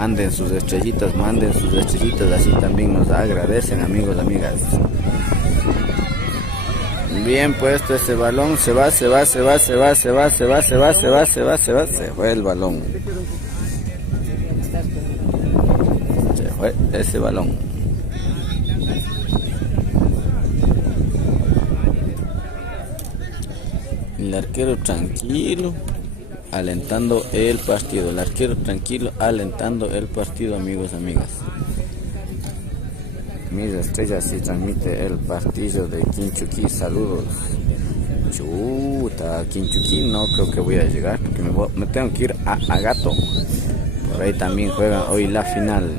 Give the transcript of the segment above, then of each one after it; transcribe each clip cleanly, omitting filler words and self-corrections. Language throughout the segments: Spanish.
manden sus estrellitas, así también nos agradecen, amigos, amigas. Bien puesto ese balón, se fue el balón. Se fue ese balón. El arquero tranquilo, alentando el partido. El arquero tranquilo, alentando el partido, amigos, amigas. Mis estrellas sí transmite el partido de Quinchuquí. Saludos. Chuta, Quinchuquí no creo que voy a llegar porque me tengo que ir a Gato. Por ahí también juegan hoy la final.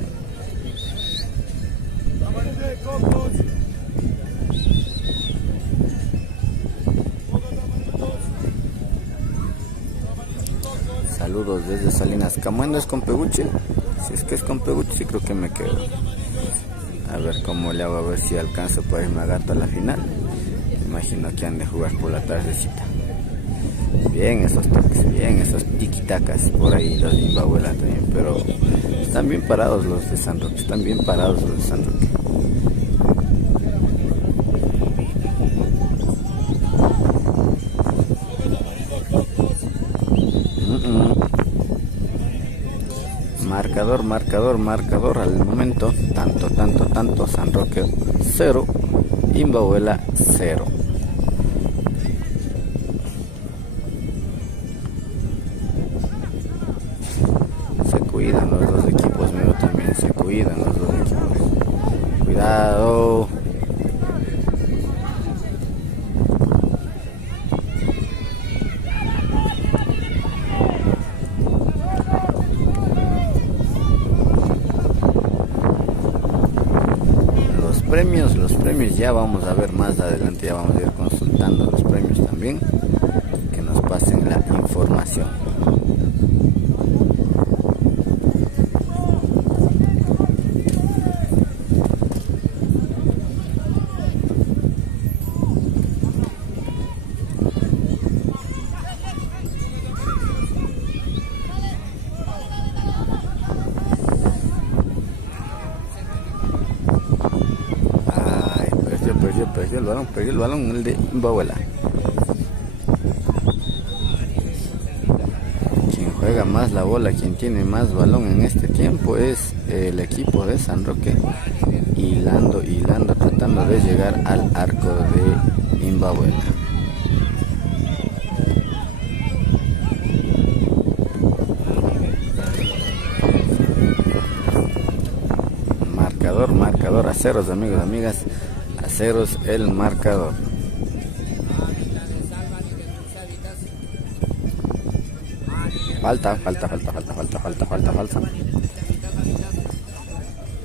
Saludos desde Salinas. ¿Camuendo es con Peguche? Si es que es con Peguche, sí creo que me quedo. A ver cómo le hago, a ver si alcanzo para irme a Gato a la final. Imagino que han de jugar por la tardecita. Bien esos toques, bien esos tiquitacas por ahí los de Imbabuela también, pero están bien parados los de San Roque, están bien parados los de San Roque. Marcador al momento, tanto, San Roque 0, Imbabuela 0. Se cuidan los dos equipos, mío, también se cuidan los dos equipos. Cuidado. Los premios ya vamos a ver más adelante, ya vamos a ir consultando los premios también, que nos pasen la información. Perdió el balón el de Imbabuela. Quien juega más la bola, quien tiene más balón en este tiempo es el equipo de San Roque, hilando, tratando de llegar al arco de Imbabuela. Marcador a ceros, amigos, amigas. Ceros el marcador. Falta.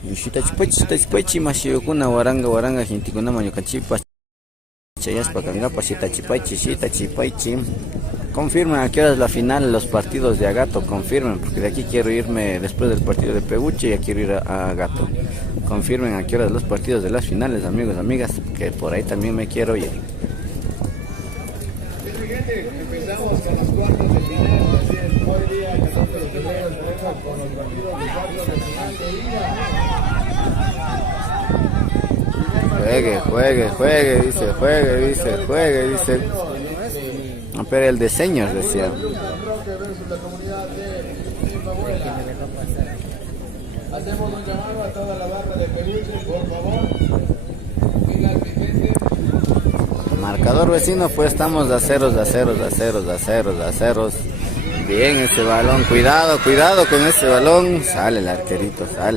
Yushita chipachi mashiyukuna waranga jintikuna mañukachipa chayaspa kangapa shita chipaichi. Confirmen a qué hora es la final, los partidos de Agato, confirmen, porque de aquí quiero irme después del partido de Peguche, ya quiero ir a Agato. Confirmen a qué hora los partidos de las finales, amigos, amigas, que por ahí también me quiero ir. Empezamos con los cuartos de final, hoy día 14 de febrero empezamos con los partidos de cuartos de final de ida. Juegue, dice. No, pero el de señas decía. Hacemos un llamado a toda la barra de Peguche, por favor. Marcador vecino, pues estamos a ceros. Bien ese balón, cuidado con ese balón. Sale el arquerito. Todos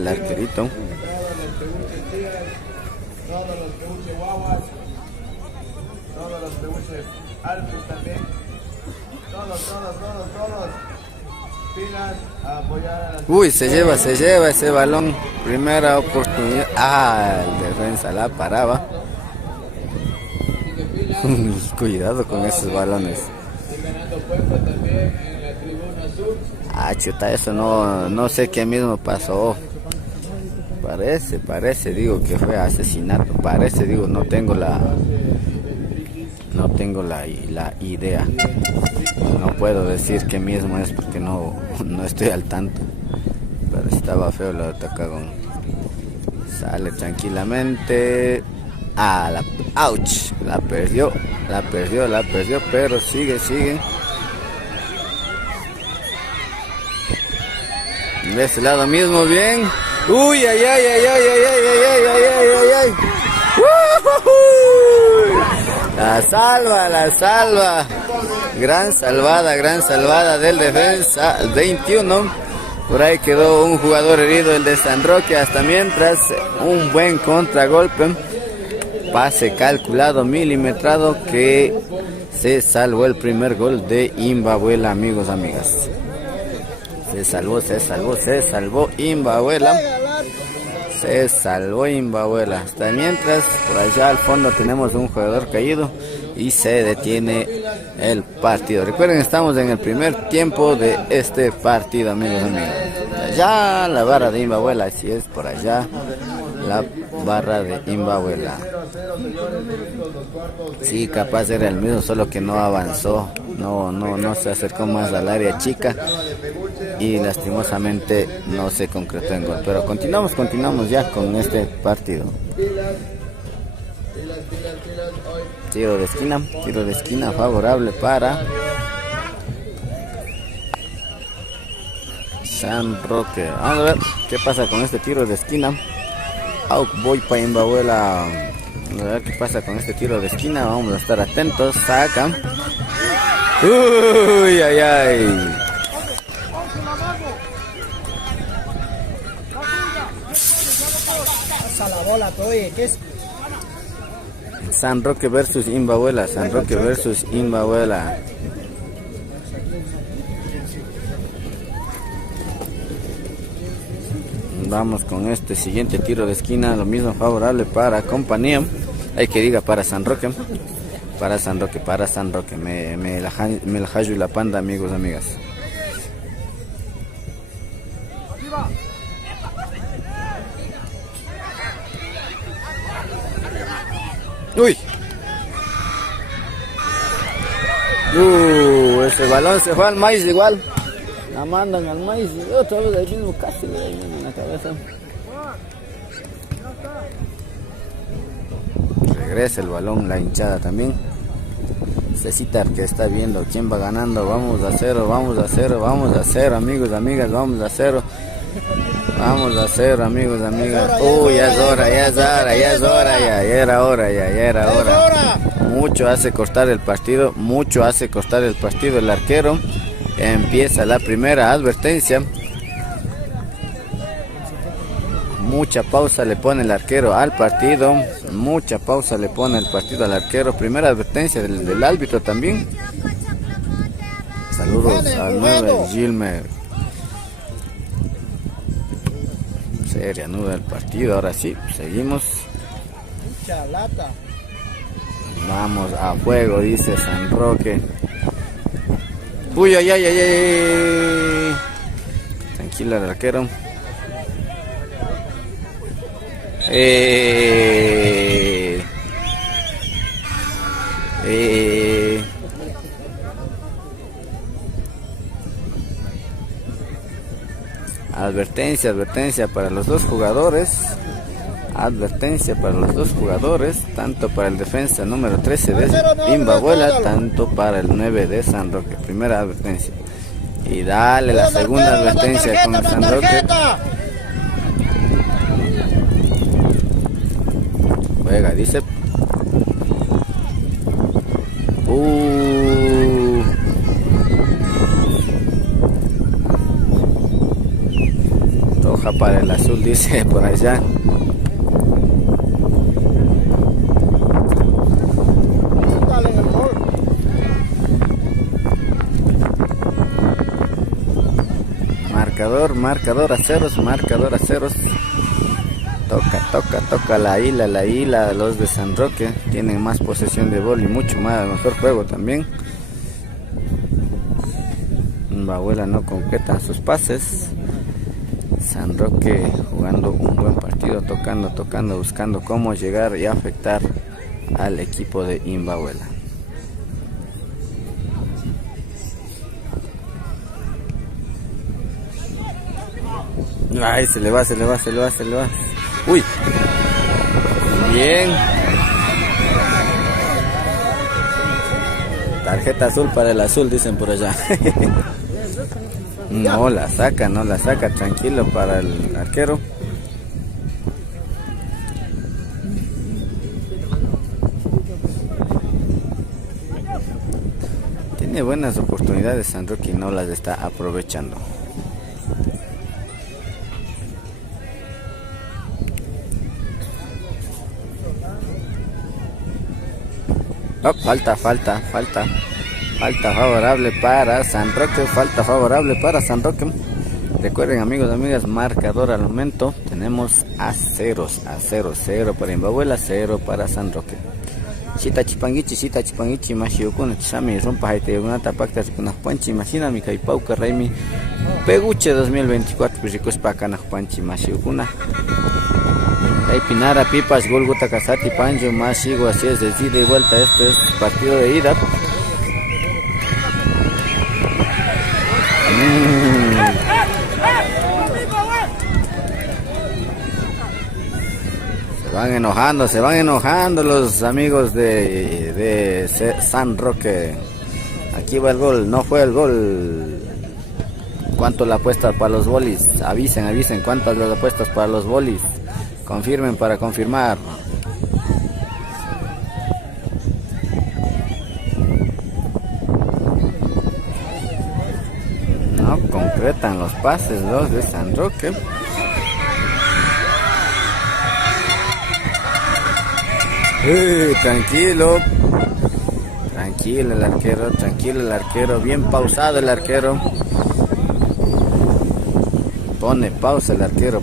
los Peguche guaguas, todos los Peguche altos también. Todos. Pilas a apoyar a las... Uy, se lleva ese balón. Primera oportunidad. El defensa la paraba. Cuidado con esos balones. Chuta, eso no sé qué mismo pasó. Parece, digo que fue asesinato. No tengo la idea. No puedo decir qué mismo es porque no estoy al tanto. pero estaba feo la Tacagón. Sale tranquilamente. ¡Ouch! La perdió, pero sigue. De este lado mismo, bien. ¡Uy, ay! La salva. Gran salvada del defensa 21. Por ahí quedó un jugador herido, el de San Roque, hasta mientras un buen contragolpe. Pase calculado, milimetrado, que se salvó el primer gol de Imbabuela, amigos, amigas. Se salvó Imbabuela. Hasta mientras, por allá al fondo tenemos un jugador caído y se detiene el partido. Recuerden, estamos en el primer tiempo de este partido, amigos, amigas. Allá la barra de Imbabuela, así es, por allá la barra de Imbabuela. Sí, capaz era el mismo, solo que no avanzó, no se acercó más al área chica y lastimosamente no se concretó en gol. Pero continuamos ya con este partido. Tiro de esquina favorable para San Roque. Vamos a ver qué pasa con este tiro de esquina. Voy para Imbabuela. A ver qué pasa con este tiro de esquina. Vamos a estar atentos. Saca. Uy, ay. Pasa la bola, oye, ¿qué es? San Roque versus Imbabuela. Vamos con este siguiente tiro de esquina, lo mismo favorable para compañía. Hay que diga para San Roque. Me la hallo y la panda, amigos, amigas. Uy. Ese balón se fue al maíz igual. La mandan al maíz y otra vez ahí mismo, casi le da ahí mismo en la cabeza. Regresa el balón, la hinchada también. Cecitar que está viendo quién va ganando. Vamos a cero, amigos, amigas, vamos a cero, amigos, amigas. Ya era hora. Mucho hace cortar el partido, el arquero. Empieza la primera advertencia. Mucha pausa le pone el arquero al partido. Primera advertencia del árbitro también. Saludos al 9 Gilmer. Se reanuda el partido. Ahora sí, seguimos. Vamos a fuego, dice San Roque. Uy, ay. Tranquilo el arquero. Advertencia para los dos jugadores. Tanto para el defensa número 13 de Imbabuela, tanto para el 9 de San Roque. Primera advertencia. Y dale la segunda advertencia con el San Roque. Juega, dice. Roja para el azul, dice por allá. Marcador a ceros. Toca la isla. Los de San Roque tienen más posesión de bola y mucho mejor juego también. Imbabuela no concreta sus pases. San Roque jugando un buen partido, tocando, buscando cómo llegar y afectar al equipo de Imbabuela. Ay, se le va. Uy. Bien. Tarjeta azul para el azul, dicen por allá. No la saca, tranquilo para el arquero. Tiene buenas oportunidades San Roque y no las está aprovechando. Oh, falta favorable para San Roque, Recuerden, amigos y amigas, marcador al momento tenemos a 0 para Imbabuela, 0 para San Roque. Chita chipangichi mashiukuna chami rompa haiteyunata pacta kuna panchi imagina mi kaipauka raimi Peguche 2024 pues pakana panchi mashiukuna. Hay Pinara, Pipas, Golgota, Casati, Pancho, más sigo así es de ida y vuelta. Esto es partido de ida. Se van enojando los amigos de San Roque. Aquí va el gol, no fue el gol. ¿Cuánto la apuesta para los bolis? Avisen cuántas las apuestas para los bolis. Confirmen para confirmar. No concretan los pases los de San Roque. Tranquilo el arquero, bien pausado el arquero. Pone pausa el arquero.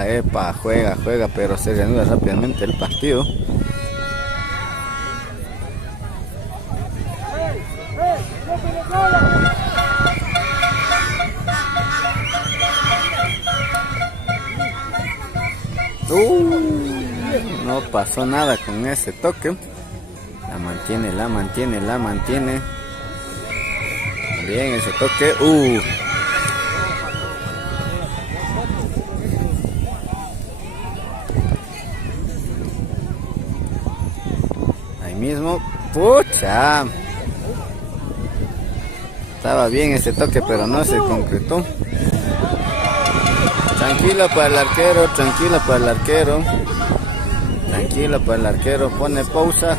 Epa, juega, pero se reanuda rápidamente el partido. No pasó nada con ese toque. La mantiene. Bien ese toque. Ahí mismo. Pucha. Estaba bien ese toque, pero no se concretó. Tranquilo para el arquero. Pone pausa.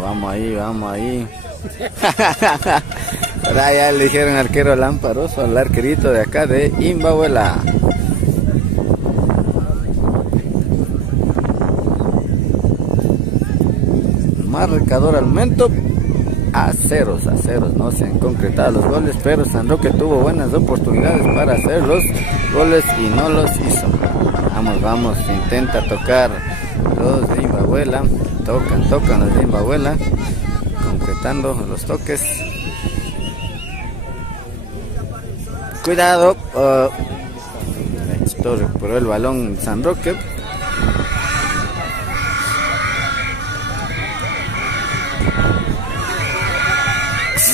Vamos ahí. Ahora ya le dijeron arquero lamparoso al arquerito de acá de Imbabuela. Marcador al momento a ceros, no se han concretado los goles, pero San Roque tuvo buenas oportunidades para hacer los goles y no los hizo. Vamos, intenta tocar los de Imbabuela, tocan los de Imbabuela, concretando los toques. Cuidado, recuperó el balón San Roque.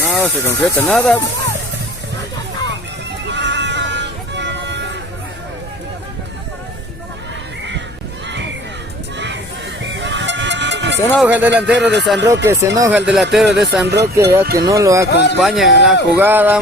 No se concreta nada. Se enoja el delantero de San Roque, ya que no lo acompaña en la jugada.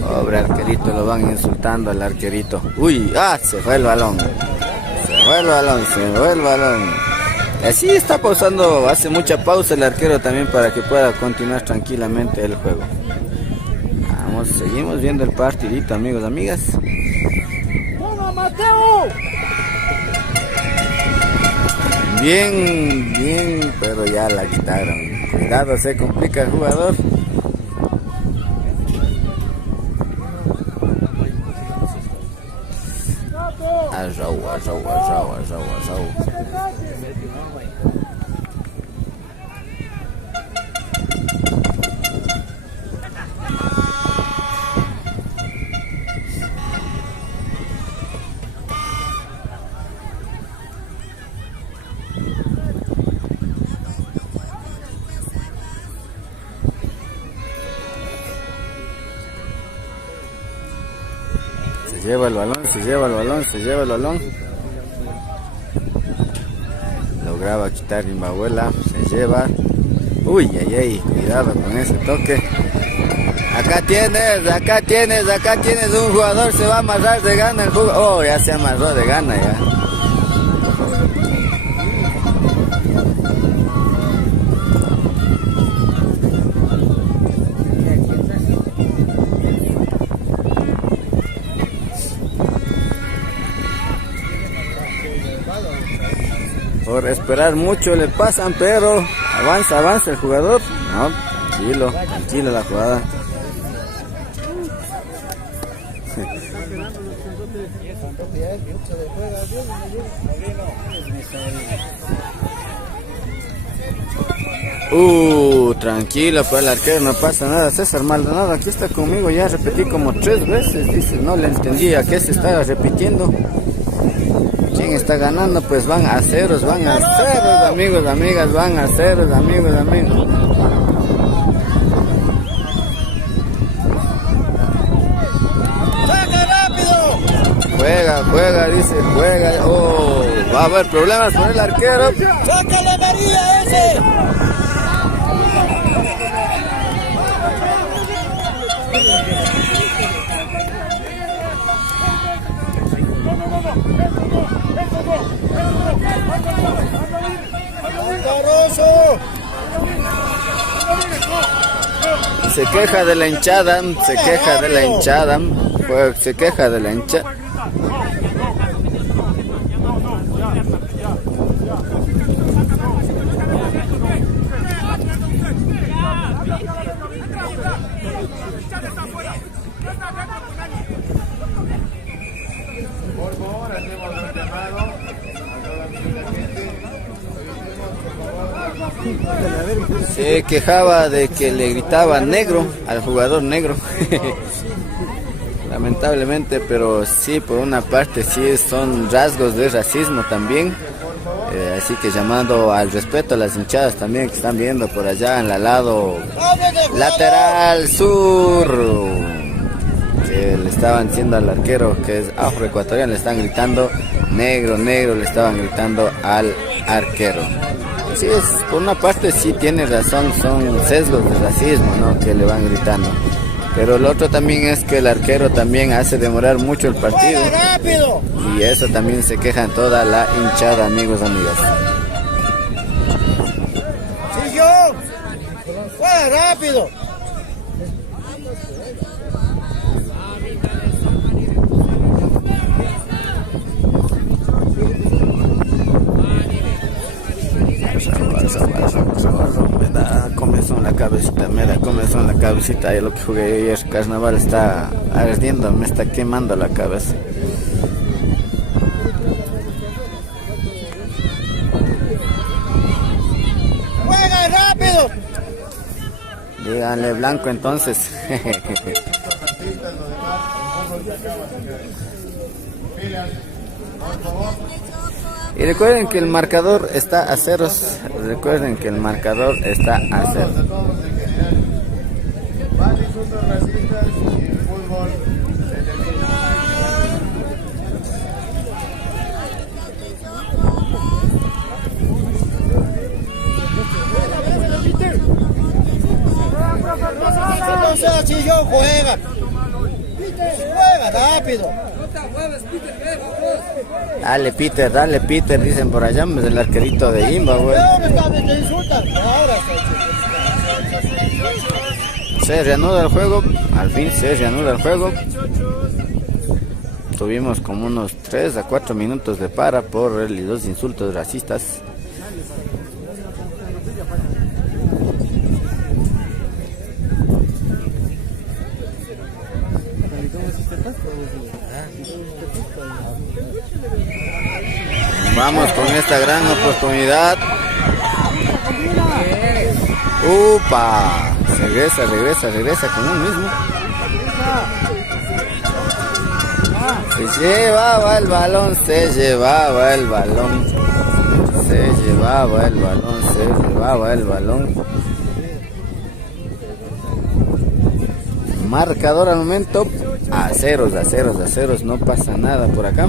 Pobre arquerito, lo van insultando al arquerito. Se fue el balón. Así está pausando, hace mucha pausa el arquero también para que pueda continuar tranquilamente el juego. Seguimos viendo el partidito, amigos, amigas. Bien, bien, pero ya la quitaron. Cuidado, se complica el jugador. Arrau. Se lleva el balón. Lograba quitar Imbabuela, se lleva. Uy, cuidado con ese toque. Acá tienes un jugador, se va a amarrar de gana el jugador. Oh, ya se amarró de gana ya. Por esperar mucho le pasan, pero avanza el jugador. No, tranquilo la jugada. Tranquilo, pues el arquero, no pasa nada. César Maldonado aquí está conmigo, ya repetí como 3 veces, dice, no le entendí a qué se estaba repitiendo. ¿Quién está ganando? Pues van a ceros, amigos, amigas, van a ceros, amigos. ¡Saca rápido! Juega, dice, juega. Oh, va a haber problemas con el arquero. ¡Sácale María ese! Se queja de la hinchada. Por favor, hacemos un llamado a toda la gente. Se quejaba de que le gritaba negro al jugador negro. Lamentablemente, pero sí, por una parte sí son rasgos de racismo también. Así que llamando al respeto a las hinchadas también que están viendo por allá en el lado lateral sur, que le estaban diciendo al arquero que es afroecuatoriano, le están gritando negro, le estaban gritando al arquero. Sí, por una parte sí tiene razón, son sesgos de racismo, ¿no?, que le van gritando. Pero lo otro también es que el arquero también hace demorar mucho el partido. Y eso también se queja en toda la hinchada, amigos, amigas. ¡Sí, yo! ¡Juega rápido! Me da comezón en la cabecita. Y lo que jugué ayer, carnaval, está ardiendo, me está quemando la cabeza. ¡Juega rápido! Díganle blanco entonces. Y recuerden que el marcador está a ceros. Más insultos racistas y el fútbol se termina. No sea chillón, juega rápido. Dale Peter, dicen por allá, es el arquerito de Imba, güey. Te insultan. Ahora se reanuda el juego, al fin se reanuda el juego. Tuvimos como unos 3 a 4 minutos de para por los insultos racistas. Vamos con esta gran oportunidad. ¡Upa! Regresa con un mismo. Se llevaba el balón. Marcador al momento a ceros, no pasa nada por acá.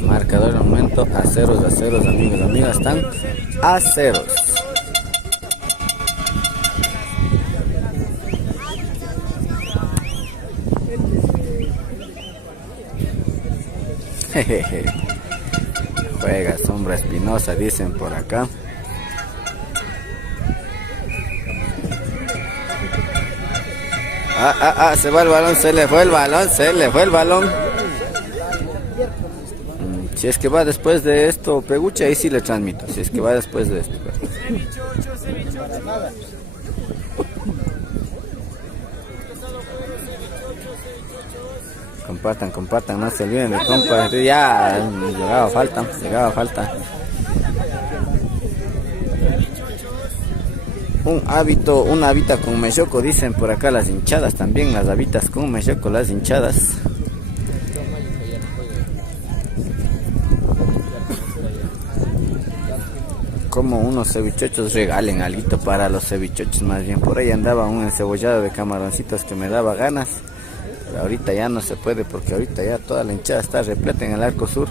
Marcador al momento a ceros, amigos, amigas, están a ceros. Juega Sombra Espinosa, dicen por acá. Se va el balón, se le fue el balón. Si es que va después de esto, Peguche, ahí sí le transmito. Si es que va después de esto. Compartan, no se olviden de compartir. Ya, llegaba falta. Un habita con mechoco, dicen por acá las hinchadas también, las habitas con mechoco, las hinchadas. Como unos cevichochos, regalen alguito para los cevichochos, más bien. Por ahí andaba un encebollado de camaroncitos que me daba ganas. Pero ahorita ya no se puede porque ahorita ya toda la hinchada está repleta en el arco sur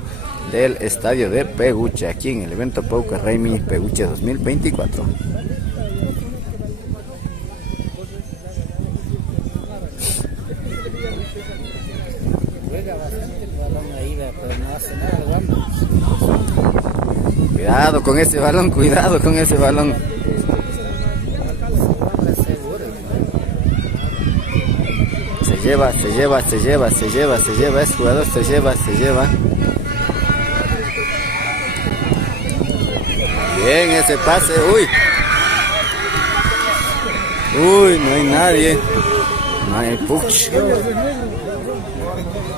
del estadio de Peguche, aquí en el evento Pauca Raimi Peguche 2024. Cuidado con ese balón. Se lleva, ese jugador se lleva. Bien ese pase, uy, no hay nadie. No hay puch.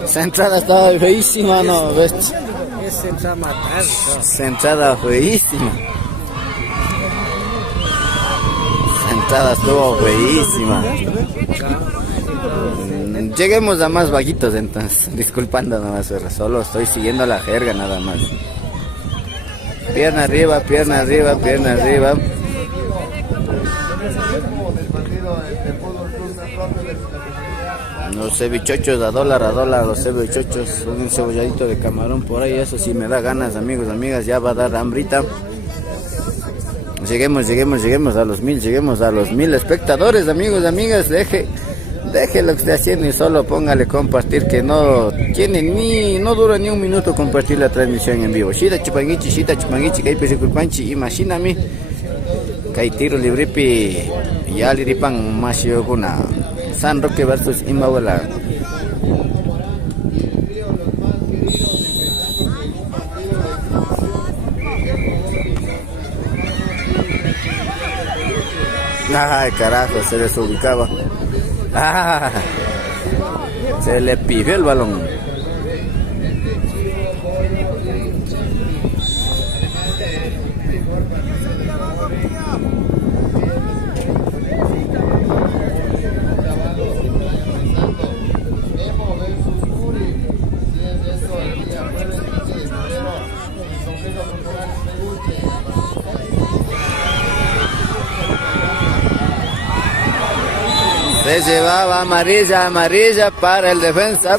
Esa entrada estaba feísima, ¿no? ¿Ves? Esa entrada feísima. Esa entrada estuvo feísima. Lleguemos a más vaguitos entonces. Disculpando nomás, solo estoy siguiendo la jerga nada más. Pierna arriba. Los cevichochos a dólar, los cevichochos, un cebolladito de camarón por ahí, eso sí me da ganas, amigos, amigas, ya va a dar hambrita. Lleguemos a los 1000 espectadores, amigos, amigas, deje lo que esté haciendo y solo póngale compartir, que no dura ni un minuto compartir la transmisión en vivo. Shita chupangichi, kai pesiculpanchi, imagíname, kai tiro libripi, ya liripan masio kuna. San Roque versus Imbabala. Ay, carajo, se desubicaba. Se le pifió el balón. Se llevaba amarilla para el defensa.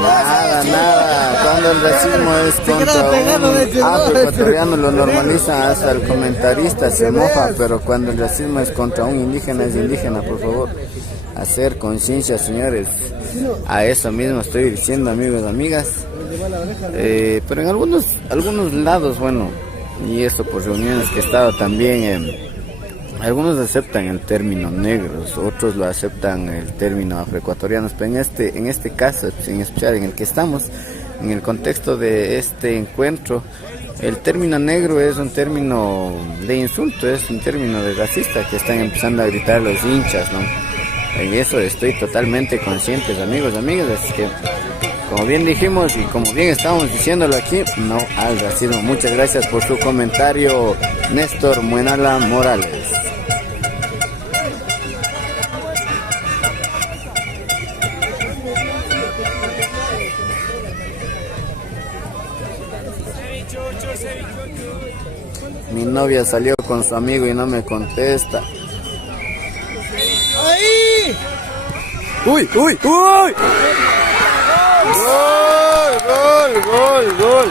Nada. Cuando el racismo es contra un afroecuatoriano lo normaliza, hasta el comentarista se moja, pero cuando el racismo es contra un indígena, es indígena, por favor. Hacer conciencia, señores. A eso mismo estoy diciendo, amigos, amigas. Pero en algunos lados, bueno, y esto por reuniones que he estado también Algunos aceptan el término negros, otros lo aceptan el término afroecuatorianos, pero en este caso, en especial en el que estamos, en el contexto de este encuentro, el término negro es un término de insulto, es un término de racista que están empezando a gritar los hinchas, ¿no? En eso estoy totalmente conscientes, amigos, amigas, así que, como bien dijimos y como bien estamos diciéndolo aquí, no al racismo. Muchas gracias por su comentario, Néstor Muenala Morales. Mi novia salió con su amigo y no me contesta. ¡Ahí! ¡Uy, uy, uy! ¡Gol, gol, gol, gol!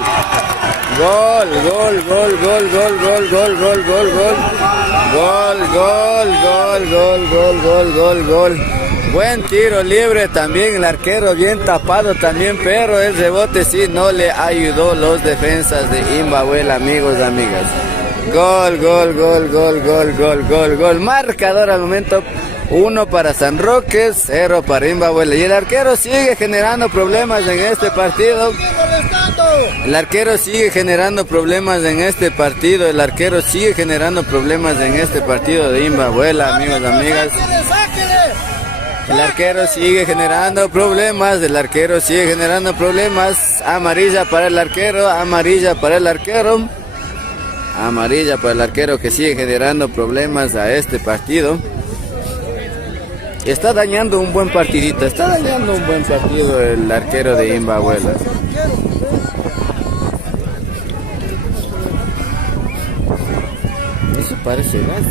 Gol, gol, gol, gol, gol, gol, gol, gol, gol, gol. Gol, gol, gol, gol, gol, gol, gol, gol. Buen tiro libre también, el arquero bien tapado también, pero el rebote sí no le ayudó los defensas de Imbabuela, amigos, amigas. Gol, gol, gol, gol, gol, gol, gol, gol. Marcador al momento, 1 para San Roque, 0 para Imbabuela. Y el arquero sigue generando problemas en este partido. El arquero sigue generando problemas en este partido. El arquero sigue generando problemas en este partido de Imbabuela, amigos, amigas. El arquero sigue generando problemas, el arquero sigue generando problemas. Amarilla para el arquero, amarilla para el arquero. Amarilla para el arquero que sigue generando problemas a este partido. Está dañando un buen partidito, está dañando un buen partido el arquero de Imbabuela. Eso parece gas.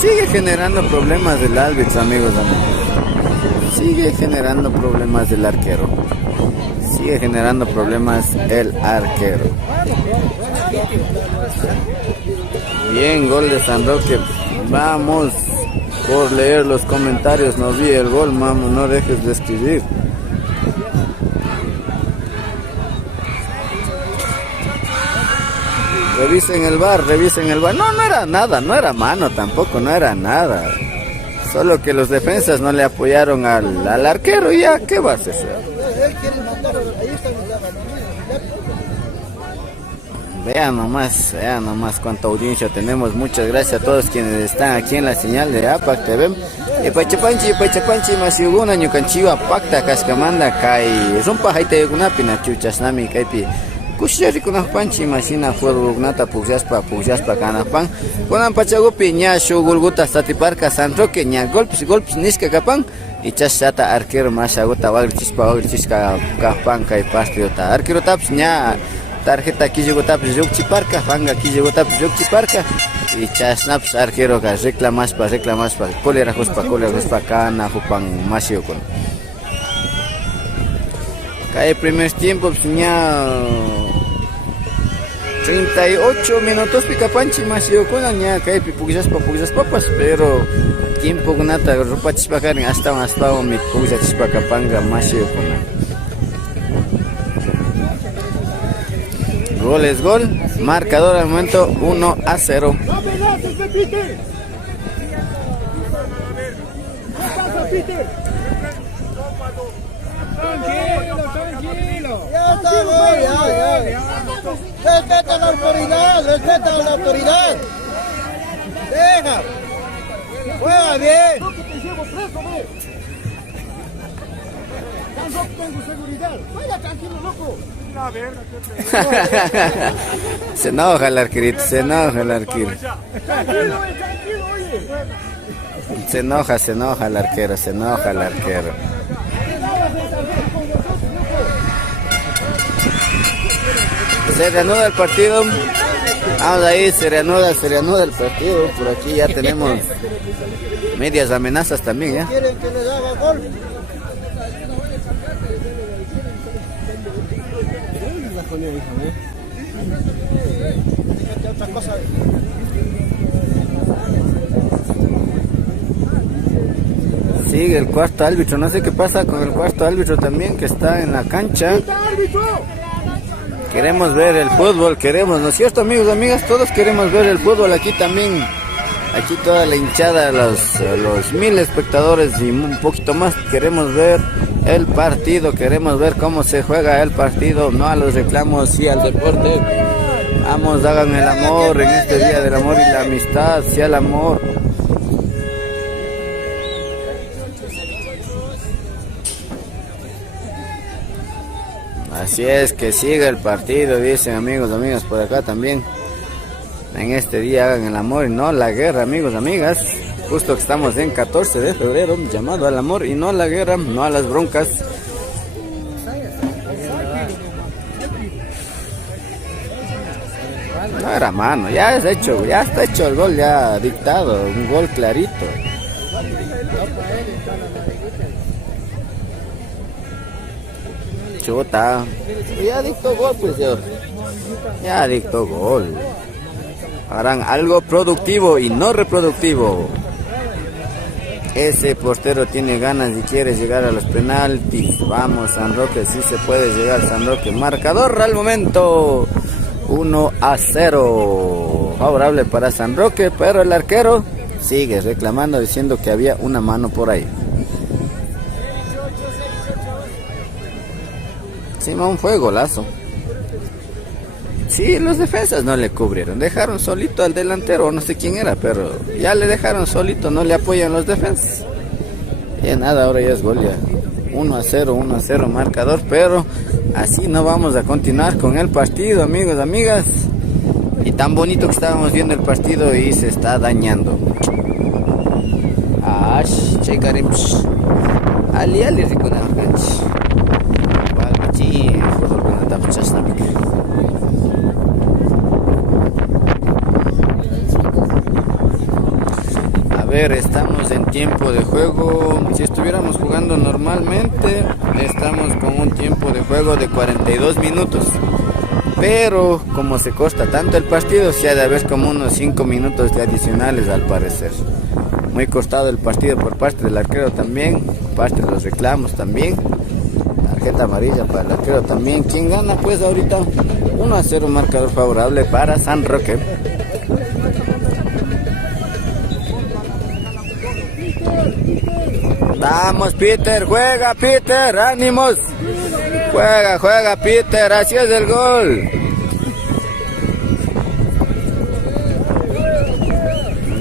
Sigue generando problemas del árbitro, amigos, amigos. Sigue generando problemas del arquero. Sigue generando problemas el arquero. Bien, gol de San Roque. Vamos por leer los comentarios. No vi el gol, mamo, no dejes de escribir. Revisen el bar, revisen el bar. No, no era nada, no era mano tampoco, no era nada. Solo que los defensas no le apoyaron al arquero y ya, ¿qué vas a hacer? Vean nomás cuánta audiencia tenemos. Muchas gracias a todos quienes están aquí en la señal de APAC TV. Pachapanchi, Masiuguna, Ñucanchiwa, Pacta, Cascamanda, Kai, Rumpa, Haite, Gunapina, Chuchas, Nami, Kaipi. Kushari kunah panchi masina furugnata pugyaspa kanapan kunan pachagupi ña shugulguta statiparka San Roque ña golpes niska kapan y chashata arquero mashaguta wagrichishka kapan kay partiota arquero taps ña tarjeta killugutapis yukchiparka fanga killugutapis yukchiparka y chasnaps arquero ka reclamaspa kolera huspa kana hupan masiokun kay primer tiempo ña 38 minutos picapanchi más yo con aña que pujas papas pero tiempo nata ropa chispacar hasta mi puja chispacapanga más yo con gol es gol, marcador al momento 1-0. Tranquilo. Ya está, ya. Respeta la autoridad. Deja. Juega bien. Tengo seguridad. Vaya tranquilo, loco. Se enoja el arquero. Se enoja, el arquero. Se reanuda el partido. Vamos ahí, se reanuda el partido. Por aquí ya tenemos medias amenazas también, ¿ya? ¿Quieren que les haga gol? Otra cosa. Sigue el cuarto árbitro, no sé qué pasa con el cuarto árbitro también que está en la cancha. Queremos ver el fútbol, queremos, ¿no es cierto, amigos, amigas? Todos queremos ver el fútbol aquí también. Aquí toda la hinchada, los 1000 espectadores y un poquito más, queremos ver el partido, queremos ver cómo se juega el partido, no a los reclamos, sí al deporte. Vamos, hagan el amor en este día del amor y la amistad, sí al amor. Así es, que siga el partido, dicen amigos, amigas, por acá también. En este día hagan el amor y no la guerra, amigos, amigas. Justo que estamos en 14 de febrero, llamado al amor y no a la guerra, no a las broncas. No era mano, ya está hecho el gol, ya dictado, un gol clarito. Chuta, ya dictó gol, pues señor. Ya dictó gol. Harán algo productivo y no reproductivo. Ese portero tiene ganas y quiere llegar a los penaltis. Vamos, San Roque, sí se puede llegar, San Roque. Marcador al momento, 1-0. Favorable para San Roque, pero el arquero sigue reclamando, diciendo que había una mano por ahí. Simón, fue golazo. Sí, los defensas no le cubrieron, dejaron solito al delantero, no sé quién era, pero ya le dejaron solito, no le apoyan los defensas. Ya nada, ahora ya es gol ya. 1-0 marcador, pero así no vamos a continuar con el partido, amigos, amigas. Y tan bonito que estábamos viendo el partido y se está dañando. Ash, checarim. Ali rikuna kanch. Balchi, fútbol con A ver, estamos en tiempo de juego. Si estuviéramos jugando normalmente, estamos con un tiempo de juego de 42 minutos. Pero como se corta tanto el partido, se ha de haber como unos 5 minutos de adicionales al parecer. Muy cortado el partido por parte del arquero también, parte de los reclamos también. Tarjeta amarilla para el arquero también. ¿Quién gana? Pues ahorita 1-0 marcador favorable para San Roque. Vamos, Peter, juega Peter, ánimos. Juega Peter, así es el gol.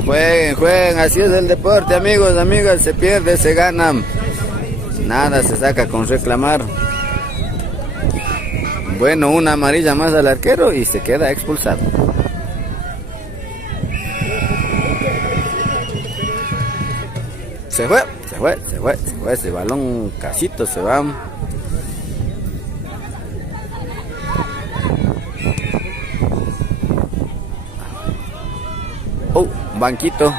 Jueguen, así es el deporte, amigos, amigas, se pierde, se gana. Nada se saca con reclamar. Bueno, una amarilla más al arquero y se queda expulsado. Se fue ese balón, casito se va. Oh, banquito.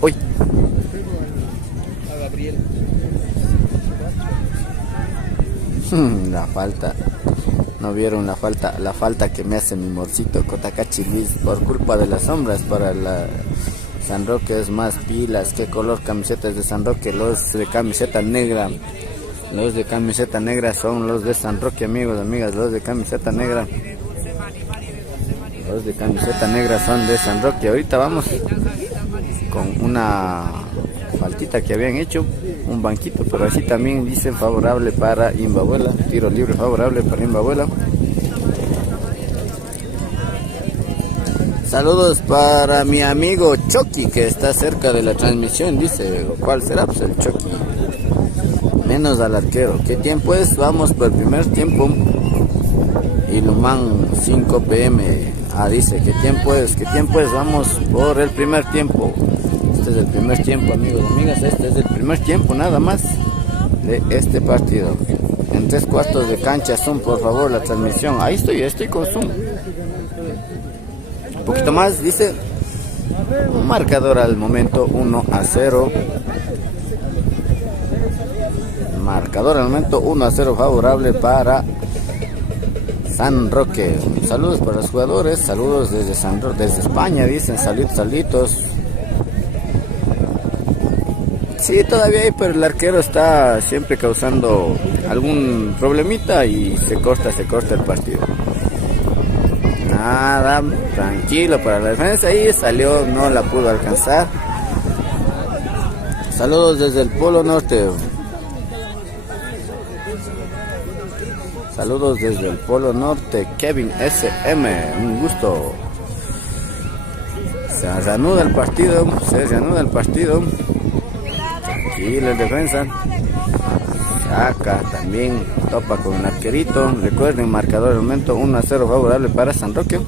Uy. La falta. No vieron la falta que me hace mi morcito Cotacachi Luis por culpa de las sombras para la San Roque. Es más pilas. ¿Qué color camisetas de San Roque? Los de camiseta negra. Los de camiseta negra son los de San Roque, amigos, amigas. Los de camiseta negra. Los de camiseta negra son de San Roque. Ahorita vamos con una faltita que habían hecho, un banquito, pero así también dicen favorable para Imbabuela. Tiro libre favorable para Imbabuela. Saludos para mi amigo Chucky, que está cerca de la transmisión. Dice, ¿cuál será? Pues el Chucky. Menos al arquero. ¿Qué tiempo es? Vamos por el primer tiempo. Ilumán 5 PM. Dice, ¿qué tiempo es? Vamos por el primer tiempo. Este es el primer tiempo, amigos, amigas. Este es el primer tiempo nada más de este partido. En 3/4 de cancha, Zoom, por favor, la transmisión. Ahí estoy con Zoom. Un poquito más, dice. Marcador al momento 1-0. Marcador al momento 1-0 favorable para San Roque. saludos para los jugadores, saludos desde España, dicen, saluditos. Sí, todavía hay, pero el arquero está siempre causando algún problemita y se corta el partido. Nada, tranquilo para la defensa, ahí salió, no la pudo alcanzar. Saludos desde el Polo Norte. Saludos desde el Polo Norte, Kevin SM, un gusto. Se reanuda el partido. Tranquilo el defensa. Saca también, topa con el arquerito. Recuerden, marcador de momento 1-0 favorable para San Roque.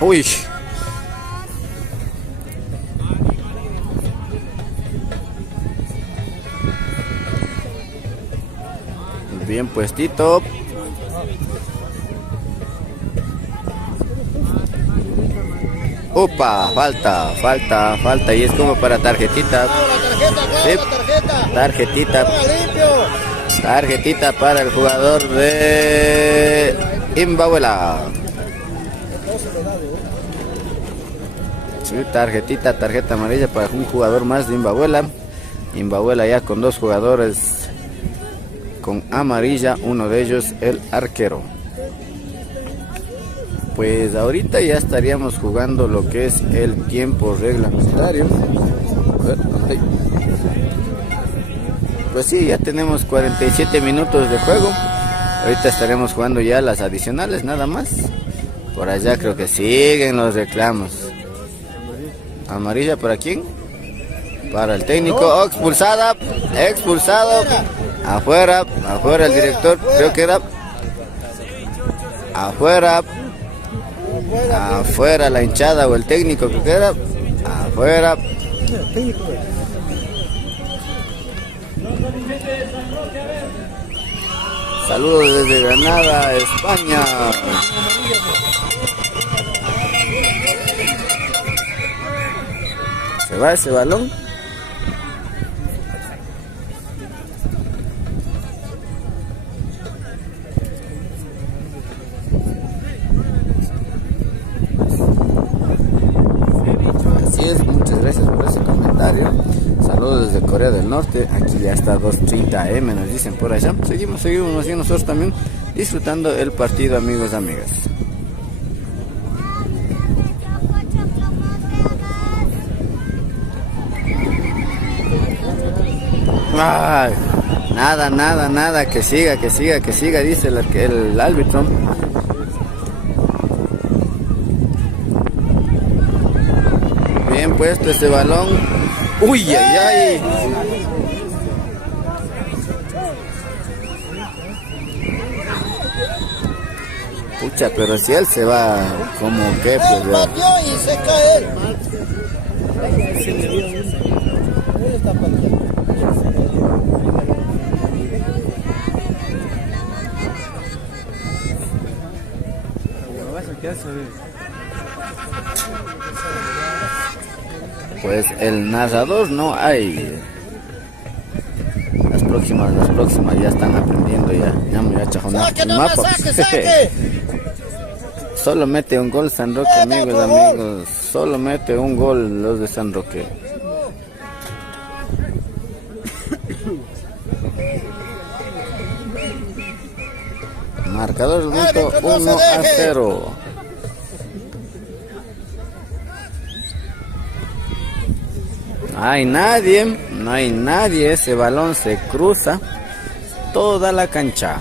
Uy. Bien puestito. Opa, falta y es como para tarjetita. Sí, tarjetita para el jugador de Imbabuela. Sí, tarjeta amarilla para un jugador más de Imbabuela. Imbabuela ya con 2 jugadores con amarilla, uno de ellos el arquero. Pues ahorita ya estaríamos jugando lo que es el tiempo reglamentario. Pues sí, ya tenemos 47 minutos de juego. Ahorita estaremos jugando ya las adicionales, nada más. Por allá creo que siguen los reclamos. ¿Amarilla para quién? Para el técnico. Oh, expulsado. Afuera el director, creo que era. Afuera la hinchada o el técnico, creo que era. Afuera. Saludos desde Granada, España. Se va ese balón. Así es, muchas gracias por ese comentario. Saludos desde Corea del Norte. Aquí ya está 2:30 AM, nos dicen por allá. Seguimos así nosotros también disfrutando el partido, amigos, amigas. Ay, nada, que siga, dice el árbitro. Bien puesto ese balón. Uy, ay. Pucha, pero si él se va como que pues pateó y se cae él. Pues el narrador no hay. Las próximas ya están aprendiendo ya me voy a chajonar el mapa. Saque. Solo mete un gol San Roque, amigos. Solo mete un gol los de San Roque. Marcador minuto 1-0. No hay nadie, ese balón se cruza toda la cancha.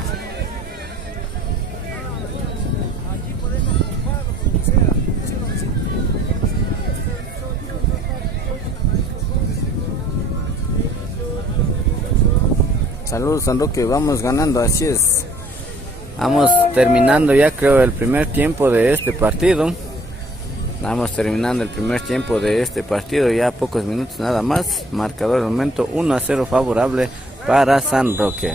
Saludos San Roque, vamos ganando, así es. Vamos terminando ya creo el primer tiempo de este partido. Ya pocos minutos nada más. Marcador de momento 1-0 favorable para San Roque.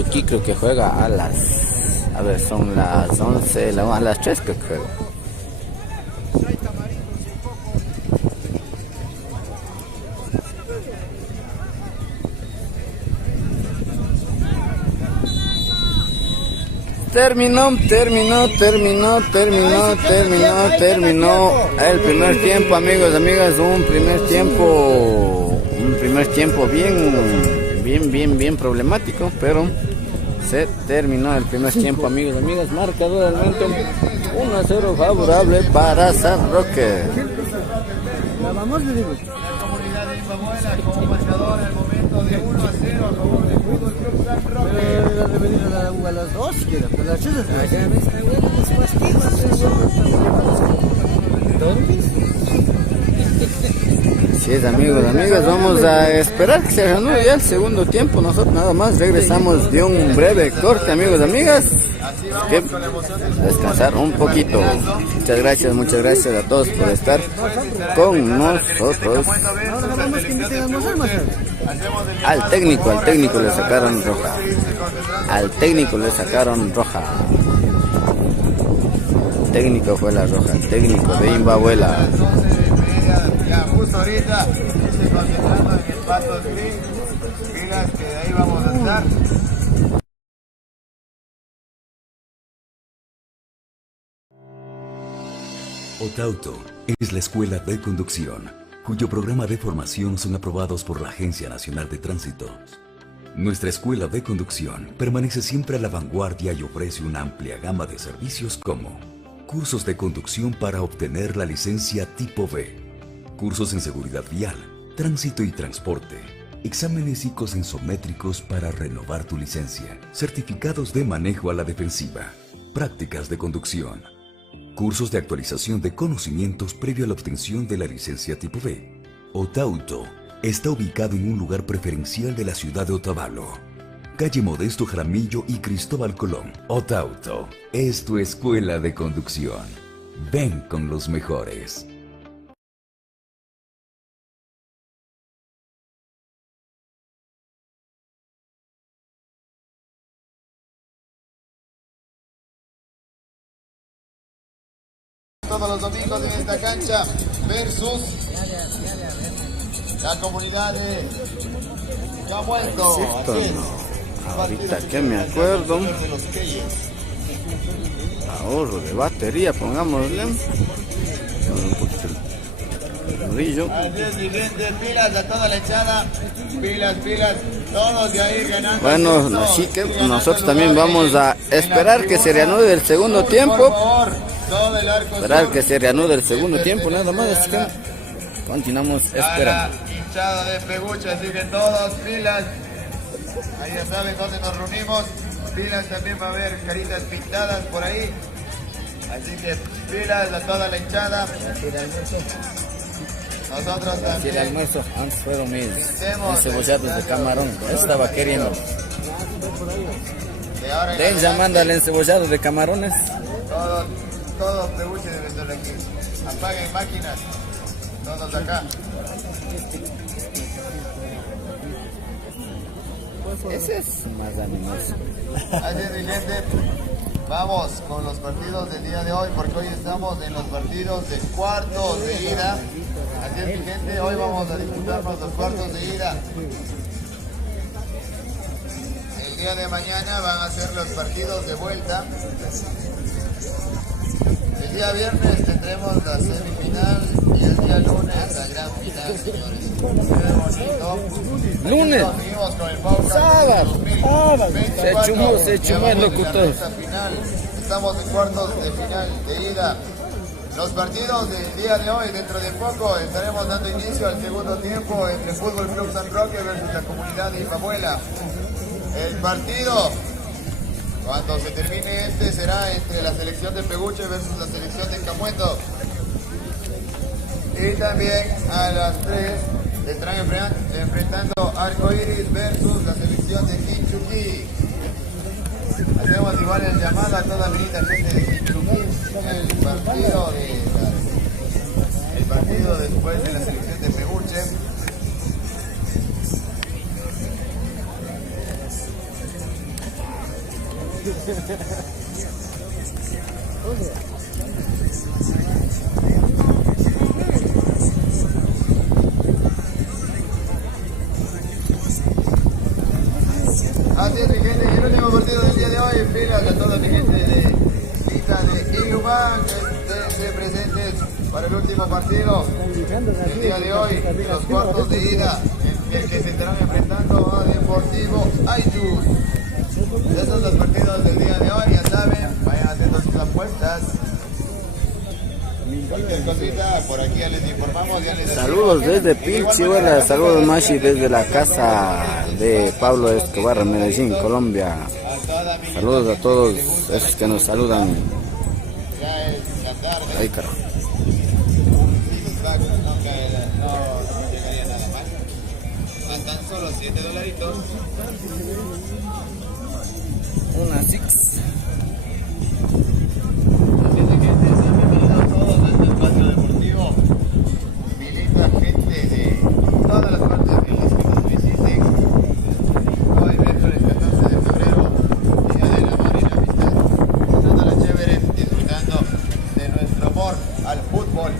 Quinchuquí creo que juega a las... A ver, son las 11, a las 3 creo que juega. Terminó el primer tiempo, amigos, amigas, un primer tiempo bien problemático, pero se terminó el primer tiempo, amigos, amigas, marcador al momento 1-0 favorable para San Roque. La comunidad de Ipabuela como marcador al momento de 1-0 a favor del Fútbol Club San Roque. A las 2, a las 3. Así es, amigos, amigas, vamos a esperar que se reanude ya el segundo tiempo. Nosotros nada más regresamos de un breve corte, amigos, amigas. Que descansar un poquito. Muchas gracias a todos por estar con nosotros. Al técnico le sacaron roja. El técnico fue la roja, el técnico de Ipabuela. Ya, justo ahorita, concentrando en el Pato Green. Pilas que de ahí vamos a estar. Otauto es la escuela de conducción, cuyo programa de formación son aprobados por la Agencia Nacional de Tránsito. Nuestra escuela de conducción permanece siempre a la vanguardia y ofrece una amplia gama de servicios como cursos de conducción para obtener la licencia tipo B, cursos en seguridad vial, tránsito y transporte, exámenes psicosensométricos para renovar tu licencia, certificados de manejo a la defensiva, prácticas de conducción, cursos de actualización de conocimientos previo a la obtención de la licencia tipo B. Otauto está ubicado en un lugar preferencial de la ciudad de Otavalo, calle Modesto Jaramillo y Cristóbal Colón. Otauto es tu escuela de conducción. Ven con los mejores. Todos los domingos en esta cancha versus la comunidad de Camuelto. Ahorita que me acuerdo, ahorro de batería, pongámosle un poquito el brillo. Así es, mi gente, pilas a toda la echada, pilas, todos de ahí ganando. Bueno, así que nosotros también vamos a esperar que se reanude el segundo tiempo. Esperar que se reanude el segundo tiempo, nada más, así que continuamos esperando. Hinchada de Peguche, así que todos pilas. Ahí ya saben dónde nos reunimos. Pilas también va a haber caritas pintadas por ahí. Así que pilas a toda la hinchada. Nosotros El también. almuerzo antes fueron mis encebollados de camarón. Estaba queriendo. Den llamando al encebollado de camarones. Todos Peguche deben estar aquí. Apaguen máquinas. Todos acá. Ese es más animoso. Así es, mi gente. Vamos con los partidos del día de hoy, porque hoy estamos en los partidos de cuartos de ida. Así es, mi gente. Hoy vamos a disputarnos los cuartos de ida. El día de mañana van a ser los partidos de vuelta. El día viernes tendremos la semifinal y el día lunes la gran final, señores. Qué bonito. Lunes. Seguimos con el Pauca Sábado. 2024. Se chumó el locutor. Estamos en cuartos de final de ida. Los partidos del día de hoy, dentro de poco, estaremos dando inicio al segundo tiempo entre Fútbol Club San Roque versus la comunidad de Ipabuela. El partido, cuando se termine este, será entre la selección de Peguche versus la selección de Camueto. Y también a las 3 estarán enfrentando Arcoiris versus la selección de Quinchuquí. Hacemos igual el llamado a toda bonita gente de Quinchuquí. El partido después de la selección de Peguche. Así es, mi gente, y el último partido del día de hoy, filas a toda mi gente de Lita de Iluman, que estén presentes para el último partido del día de hoy, los cuartos de ida, en el que se estarán enfrentando a Deportivo Aitu. Esos son los partidos del día de hoy, ya saben, vayan haciendo sus apuestas. Cualquier cosita, por aquí ya les informamos, ya les decimos. Saludos desde Pilchihuela, saludos Mashi desde la casa de Pablo Escobar, Medellín, Colombia. Saludos a todos esos que nos saludan. Ya es la tarde. Ay, carajo. No llegaría nada mal. A tan solo $7. Una six. Así de gente, sean bienvenidos todos a este espacio deportivo. Mi linda gente de todas las partes que nos visiten. Hoy miércoles 14 de febrero, día de la amor y la amistad. Pasándola chévere, disfrutando de nuestro amor al fútbol.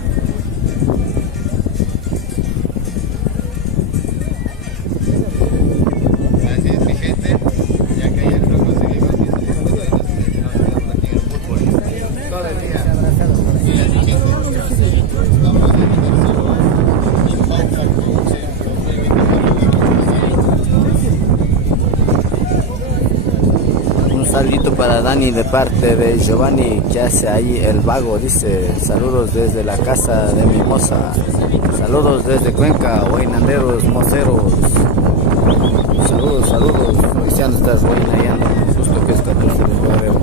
Así es, mi gente, ya que ayer no conseguimos ni un nos quedamos aquí en el fútbol todo el día. Y es, mi gente, vamos a dedicar solo a Pauca Coche 2024. Un saludito para Dani de parte de Giovanni, que hace ahí el vago, dice, saludos desde la casa de Mimosa, saludos desde Cuenca, Guaynanderos, moceros, saludos, hoy se estás guaynayando, justo que es 14 de febrero.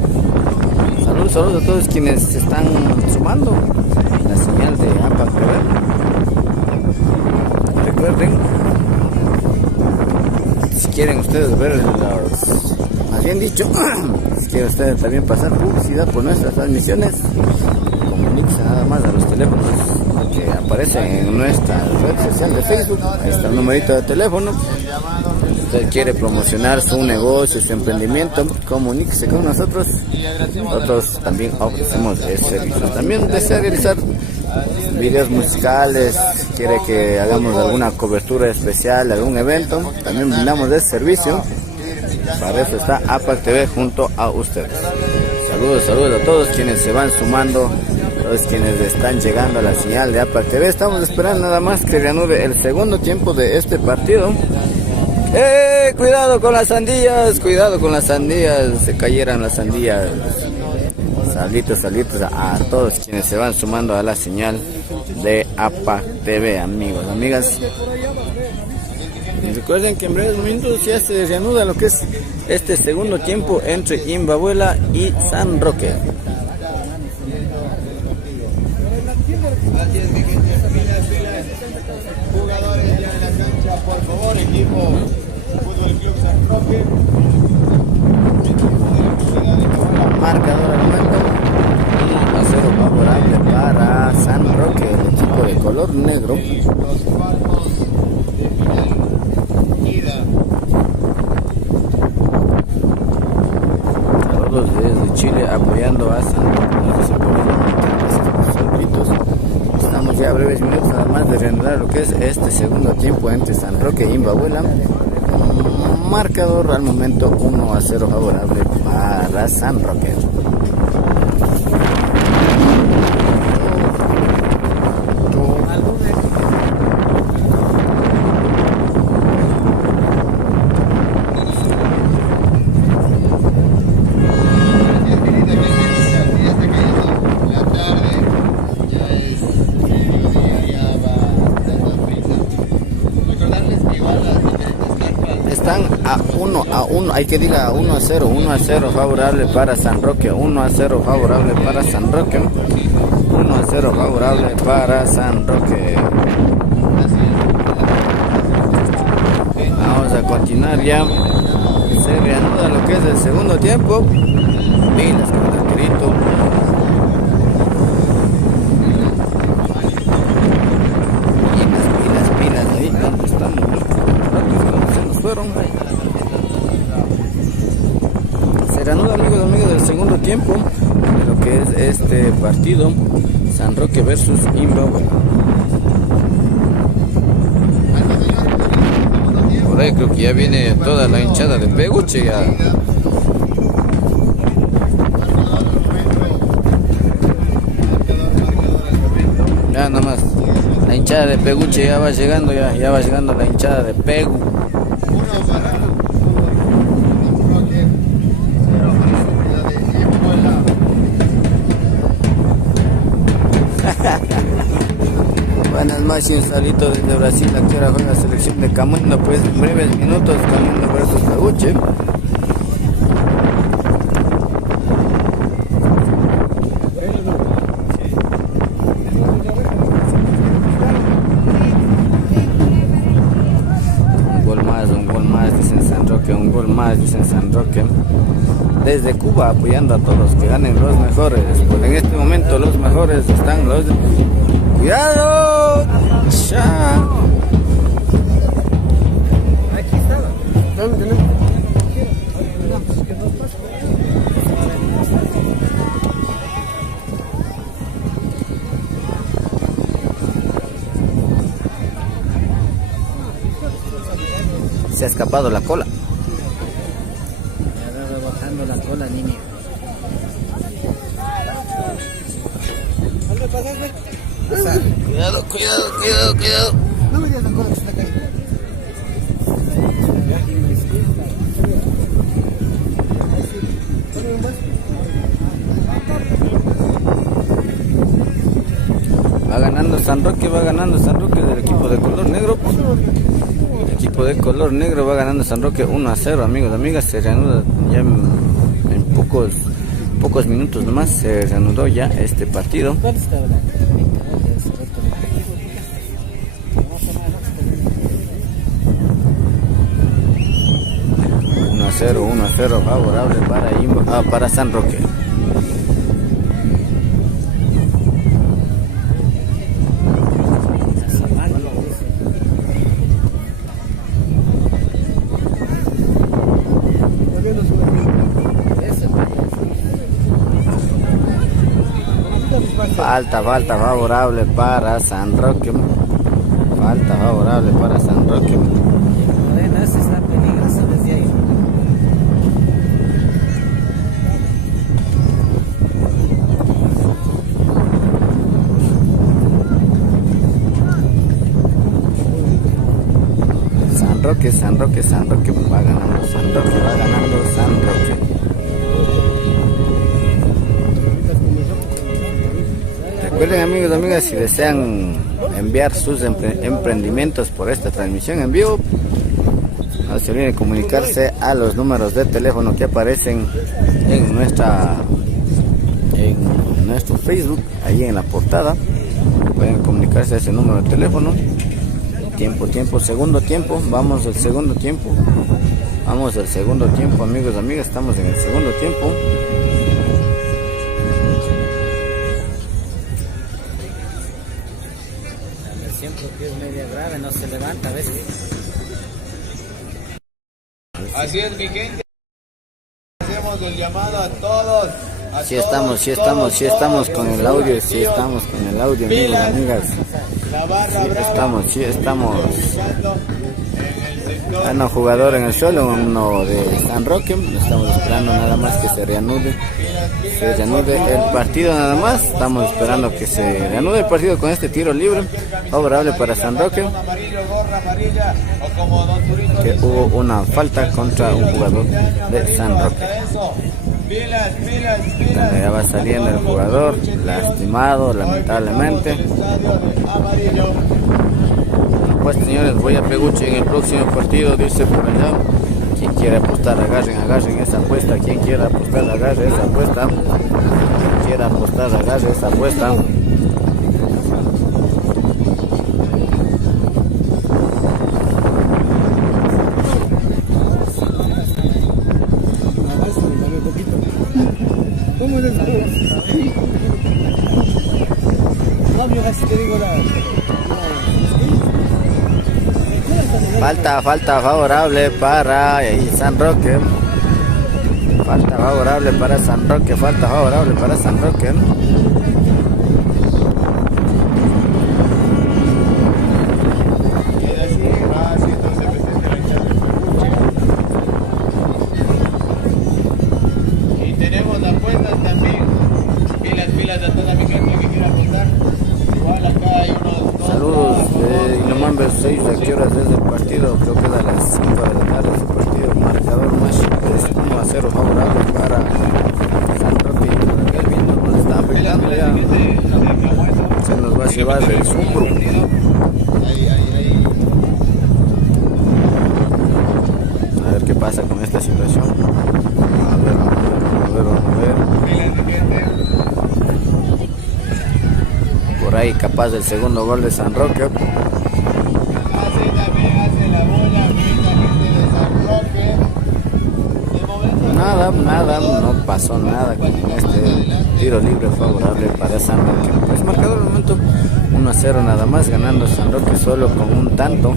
Saludos a todos quienes se están sumando la señal de APAC TV. Recuerden, si quieren ustedes ver más bien dicho, si quieren ustedes también pasar publicidad por nuestras transmisiones, comuníquense nada más a los teléfonos que aparecen en nuestra red social de Facebook. Ahí está el numerito de teléfono. Si usted quiere promocionar su negocio, su emprendimiento, comuníquese con nosotros. Nosotros también ofrecemos ese servicio. También desea realizar videos musicales, quiere que hagamos alguna cobertura especial, algún evento, también brindamos ese servicio. Para eso está APAC TV junto a ustedes. Saludos a todos quienes se van sumando, todos quienes están llegando a la señal de APAC TV. Estamos esperando nada más que reanude el segundo tiempo de este partido. Cuidado con las sandías, se cayeran las sandías. Saluditos a todos quienes se van sumando a la señal de APAC TV, amigos, amigas. Y recuerden que en breves momentos ya se reanuda lo que es este segundo tiempo entre Imbabuela y San Roque. Así es, mi gente, filas. Jugadores ya en la cancha, por favor, equipo Fútbol Club San Roque. Marcador al momento 1-0 favorable para San Roque, el equipo de color negro. Los cuartos de final ida. Saludos desde Chile apoyando a San Roque. Estamos ya a breves minutos nada más de reanudar lo que es este segundo tiempo entre San Roque e Imbabuela. Marcador al momento 1-0 favorable para San Roque. A 1, hay que diga 1-0 favorable para San Roque, 1-0 favorable para San Roque, 1-0 favorable para San Roque. Vamos a continuar ya, se reanuda lo que es el segundo tiempo. Pilas con el grito. Pilas ahí donde estamos, se nos fueron. Se reanuda, amigos. tiempo de lo que es este partido, San Roque versus Imbabura. Por ahí creo que ya viene toda la hinchada de Peguche ya. Ya nomás, la hinchada de Peguche ya va llegando, ya va llegando la hinchada de Pegu. Buenas noches, un salito desde Brasil, aquí ahora juega la selección de Camundo, pues en breves minutos Camundo versus Peguche. Un gol más, dicen San Roque. Desde Cuba apoyando a todos, que ganen los mejores. Pues en este momento los mejores están los de... ¡Cuidado! ¡Cha! Aquí estaba. Se ha escapado la cola. Bajando la cola, niño. Cuidado, cuidado. No me digas la cola que está cayendo. Va ganando San Roque del equipo de color negro. El equipo de color negro va ganando San Roque 1-0, amigos, amigas. Se reanuda ya en pocos minutos nomás, se reanudó ya este partido. 1-0 favorable para San Roque. Falta favorable para San Roque. Morena, se está peligroso desde ahí. San Roque va ganando San Roque. Recuerden, amigos y amigas, si desean enviar sus emprendimientos por esta transmisión en vivo, no se olviden comunicarse a los números de teléfono que aparecen en nuestro Facebook, ahí en la portada. Pueden comunicarse a ese número de teléfono. Segundo tiempo, vamos al segundo tiempo, amigos y amigas, estamos en el segundo tiempo. Siempre que es media grave, no se levanta a veces. Así es, mi gente. Hacemos el llamado a todos. Sí estamos con el audio, amigos y amigas. Sí estamos. Hay un jugador en el suelo, uno de San Roque. Estamos esperando nada más que se reanude el partido, nada más. Estamos esperando que se reanude el partido con este tiro libre favorable para San Roque. Que hubo una falta contra un jugador de San Roque. Ya va saliendo el jugador, lastimado lamentablemente. Pues señores, voy a Peguche en el próximo partido, dice por allá. Quien quiera apostar, agarren esa apuesta. Quien quiera apostar, agarre esa apuesta. Falta favorable para San Roque. Falta favorable para San Roque, falta favorable para San Roque. Queda así, va haciéndose presente la hinchada del Peguche. Y tenemos apuestas también. Pilas a toda mi gente que quiera apostar. Igual acá hay unos... Saludos de Inamán vs 6, ¿a qué horas es el partido? Creo que es a las 5 de la tarde ese partido. Marcador más es 1-0 favorable para San Roque. Por aquel viento nos está afectando ya. Se nos va a llevar el Zumbro. A ver qué pasa con esta situación. A ver. Por ahí capaz del segundo gol de San Roque. Hace la bola, la gente de San Roque. De momento Nada, no pasó nada con este tiro libre favorable para San Roque. Pues marcador de momento 1-0 nada más, ganando San Roque solo con un tanto.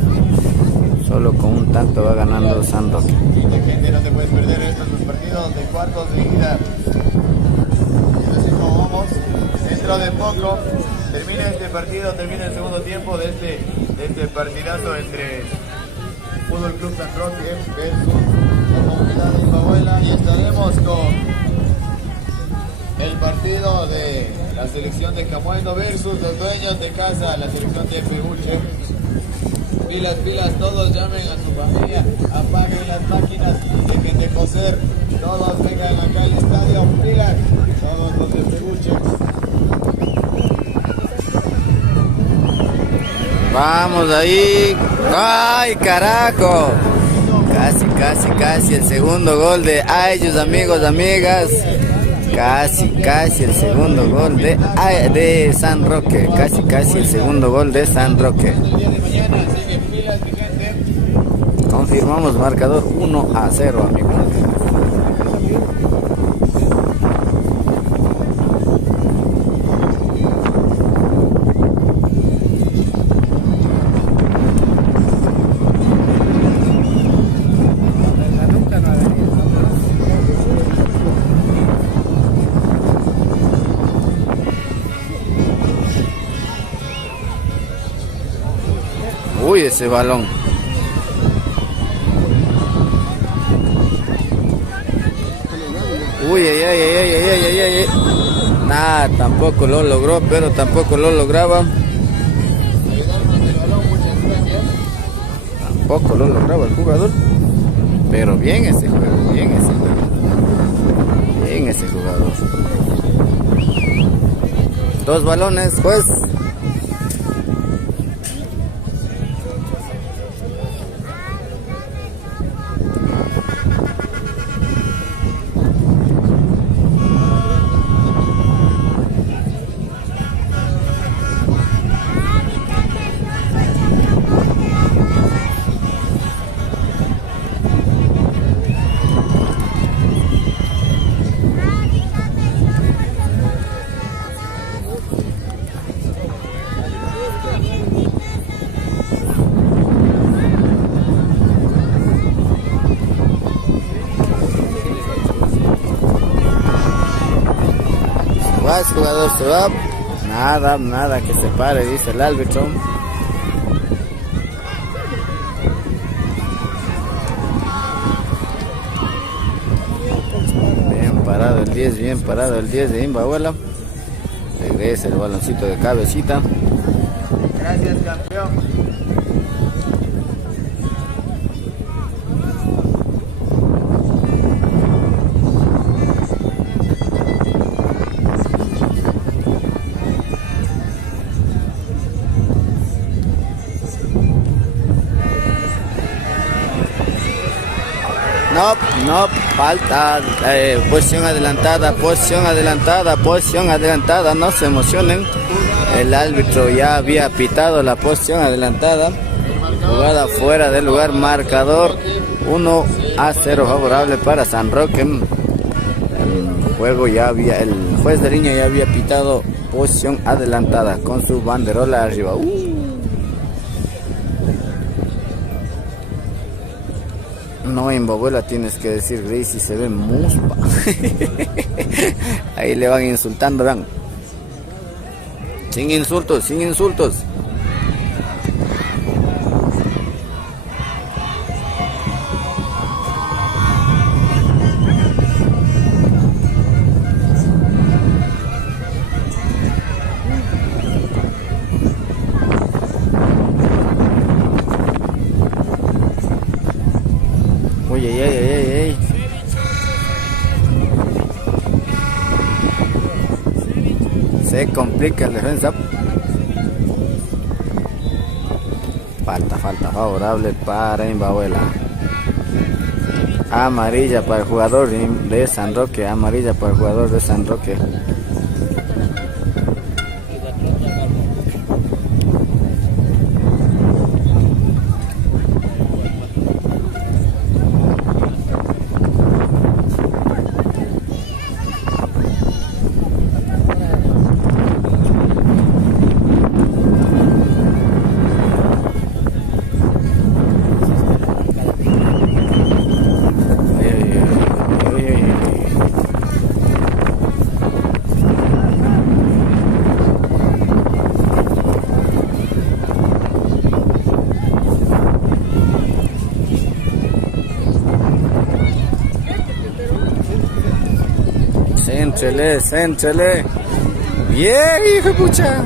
Solo con un tanto va ganando San Roque. Y la gente no te puedes perder estos los partidos de cuartos de ida. Y así como vamos, dentro de poco termina este partido, termina el segundo tiempo de este partidazo entre Fútbol Club San Roque versus la comunidad de Ibabuela, y estaremos con el partido de la selección de Camuendo versus los dueños de casa, la selección de Peguche. Pilas, todos llamen a su familia, apaguen las máquinas, dejen de coser, todos vengan acá al estadio, pilas, todos los de Peguche. Vamos ahí. ¡Ay, carajo! Casi el segundo gol de ellos, amigos, amigas. Casi el segundo gol de San Roque. Casi el segundo gol de San Roque. Confirmamos marcador 1-0, amigos. Uy, ese balón. Uy, ay. Nada, tampoco lo logró, pero tampoco lo lograba. Tampoco lo lograba el jugador. Pero bien ese juego, bien ese jugador. Dos balones, pues. El jugador se va. Nada que se pare, dice el árbitro. Bien parado el 10 de Ibabuela. Regresa el baloncito de cabecita. Gracias, campeón. No, falta, posición adelantada, no se emocionen. El árbitro ya había pitado la posición adelantada. Jugada fuera del lugar, marcador 1-0 favorable para San Roque. El juez de línea ya había pitado posición adelantada con su banderola arriba. No, en Babuela tienes que decir Gracie se ve muspa. Ahí le van insultando, vean. Sin insultos, sin insultos. Uy, ay, ay, ay, ay. Se complica el defensa. Falta favorable para Imbabuela. Amarilla para el jugador de San Roque. Amarilla para el jugador de San Roque. Céntrele. Bien, hijo de pucha.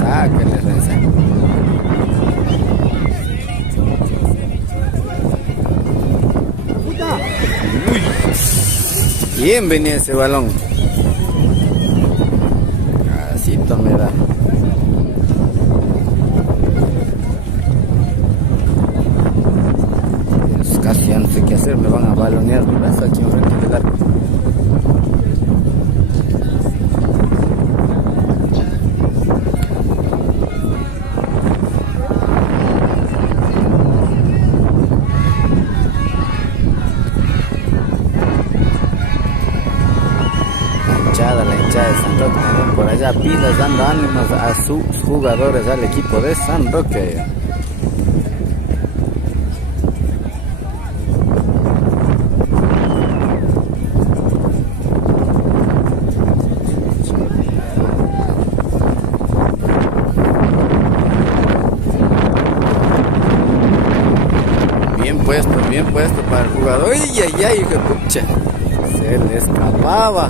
Sácale, Renza. Uy. Bien venía ese balón. Así me da. Casi ya no sé qué hacer, me van a balonear mi brazo aquí enfrente del arco. La hinchada de San Roque también por allá, pilas dando ánimos a sus jugadores, al equipo de San Roque. Bien puesto para el jugador. ¡Ay, ay, ay, hijo de pucha! Se le escapaba.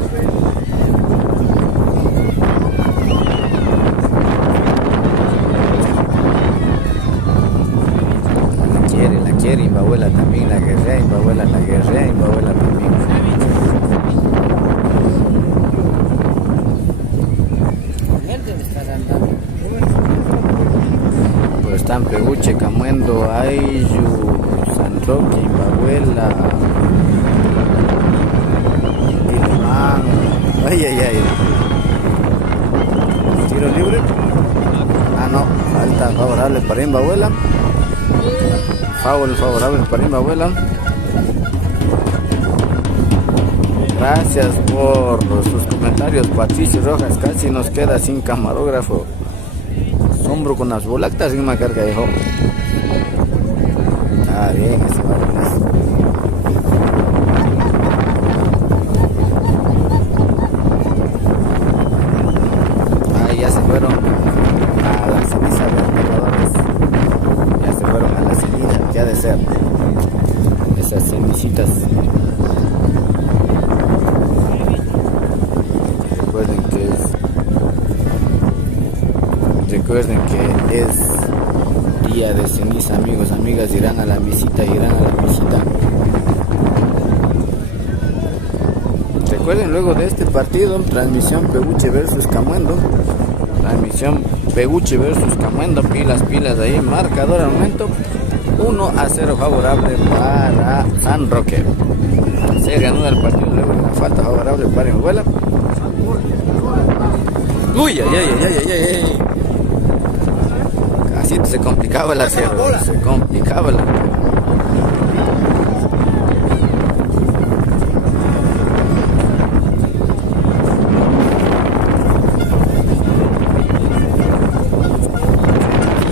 La quiere, Imbabuela también, la guerrea, Imbabuela también. Pues están Peguche, Camuendo, Ayu, San Roque, Imbabuela, Pilimán. Ay. Tiro libre. No, falta favorable para Imbabuela. Favorable para Imbabuela. Gracias por sus comentarios, Patricio Rojas. Casi nos queda sin camarógrafo. Sombro con las bolactas y una carga de joven. Ah, bien, ese balonazo. Ya se fueron a la ceniza de los jugadores. Ya se fueron a la ceniza, ya de ser. Esas cenicitas. Recuerden que es día de ceniza, amigos, amigas, irán a la visita. Recuerden, luego de este partido, transmisión Peguche versus Camuendo. Pilas ahí, marcador al momento 1-0 favorable para San Roque. Se reanuda el partido luego de una falta favorable para Imbabuela. Uy, ay. Así se complicaba el acero,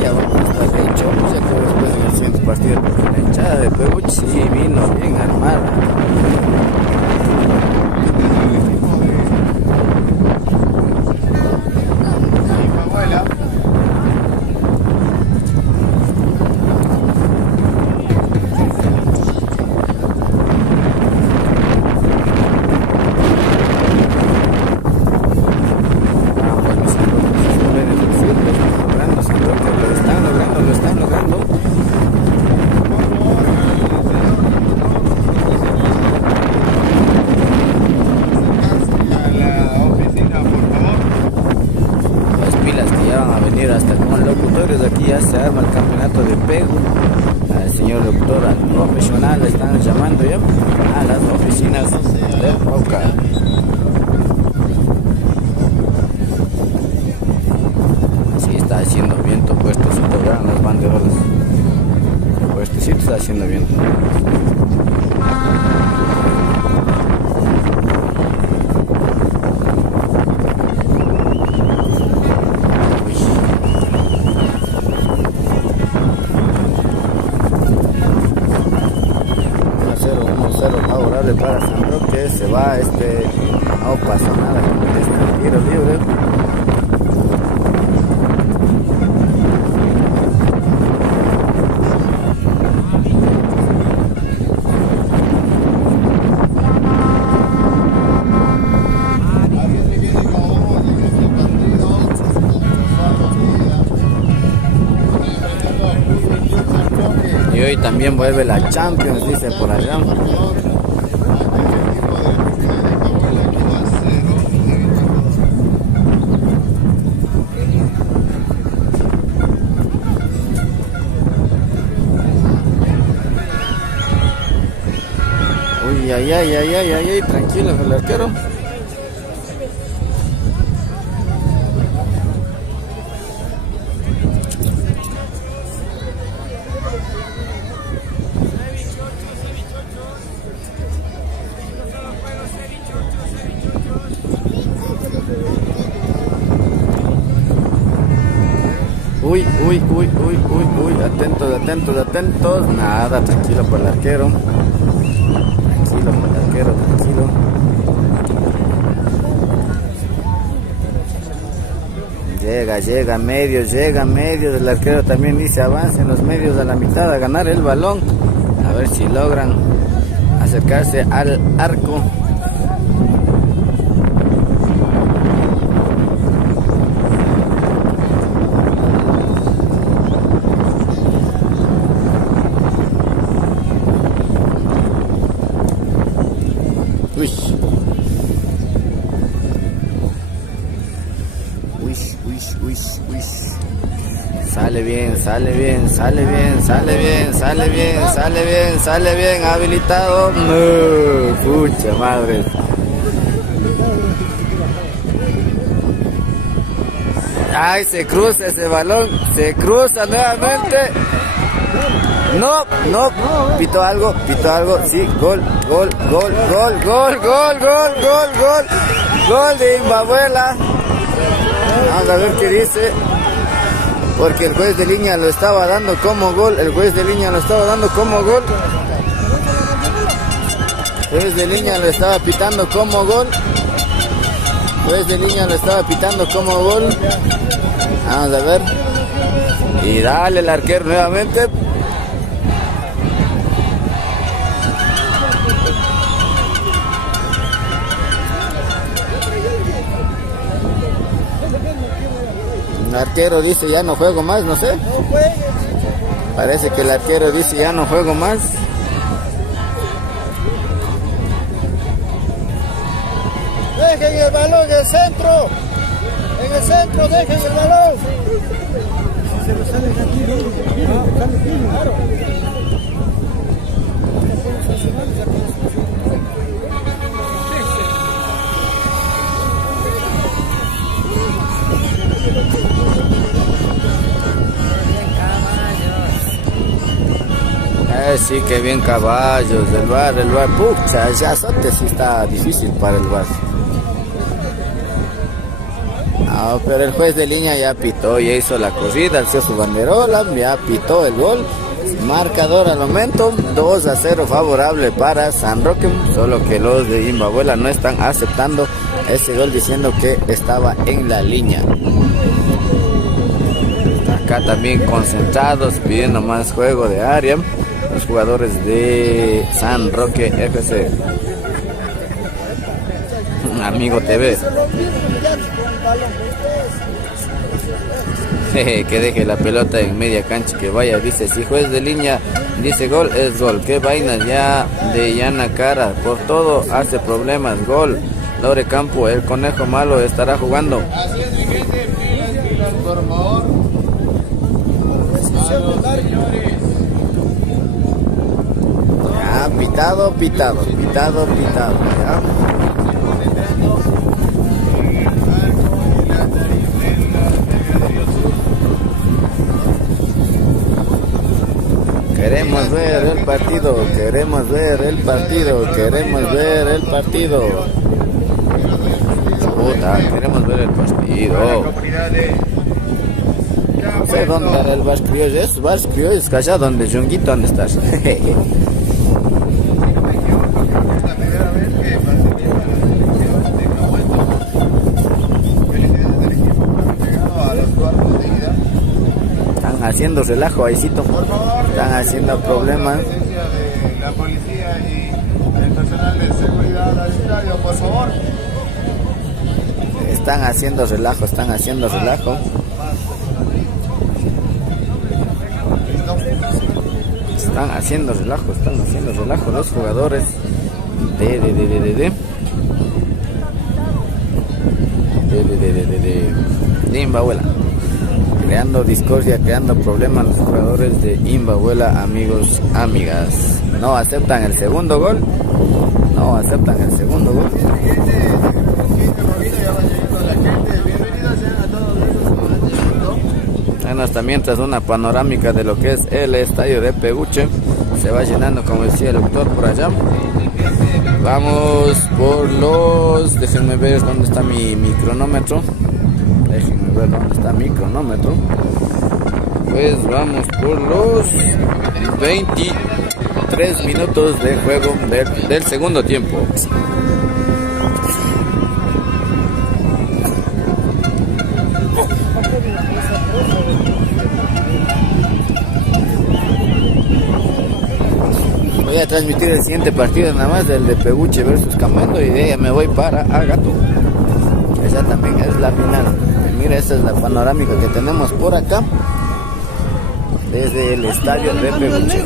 Ya vamos a estar hecho, ya que después en el siguiente partido Roque se va, no pasó nada con este tiro libre. Y hoy también vuelve la Champions, dice por allá. Uy, ay, tranquilo el arquero. Uy, atentos. Nada, tranquilo por el arquero. Tranquilo. Llega medios, el arquero también dice avance en los medios a la mitad a ganar el balón. A ver si logran acercarse al arco. Sale bien, habilitado. No, pucha madre. Ay, se cruza ese balón, se cruza nuevamente. No, pito algo, sí, gol de Imbabuela. Vamos a ver qué dice. Porque el juez de línea lo estaba dando como gol. El juez de línea lo estaba pitando como gol. Vamos a ver. Y dale el arquero nuevamente. El arquero dice ya no juego más, no sé. Parece que el arquero dice ya no juego más. Dejen el balón en el centro. Dejen el balón. Se lo sale de aquí, claro. Sí, que bien Caballos, el bar, pucha, ya sote sí está difícil para el bar. No, pero el juez de línea ya pitó, ya hizo la corrida, alzó su banderola, ya pitó el gol. Marcador al momento, 2-0 favorable para San Roque, solo que los de Imbabuela no están aceptando ese gol diciendo que estaba en la línea. Acá también concentrados, pidiendo más juego de área. Los jugadores de San Roque FC. Amigo TV. Que deje la pelota en media cancha, que vaya, dice, si juez de línea dice gol, es gol. Qué vainas ya de llana cara, por todo hace problemas, gol. Lore Campo, el conejo malo estará jugando. Así es, mi gente, por favor. Ya, pitado, ya. Queremos ver el partido. Puta, queremos ver el partido. No sé dónde era el Vas Criollos. Vas Criollos, callado, donde Junguito, ¿dónde estás? La primera vez que haciendo relajo, ahícito. Están haciendo problemas. Presencia de la policía y el personal de seguridad al estadio, por favor. Están haciendo relajo, están haciendo relajo. Están haciendo relajo los jugadores de Imbabuela. Creando discordia, creando problemas los jugadores de Imbabuela, amigos, amigas. No aceptan el segundo gol. Bueno, hasta mientras una panorámica de lo que es el estadio de Peguche se va llenando, como decía el doctor por allá. Vamos por los... Déjenme ver dónde está mi cronómetro. Pues vamos por los 23 minutos de juego del segundo tiempo. Voy a transmitir el siguiente partido nada más, del de Peguche versus Camuendo, y de ahí me voy para Agato. Esa también es la final. Mira, esta es la panorámica que tenemos por acá desde el estadio de Peguche.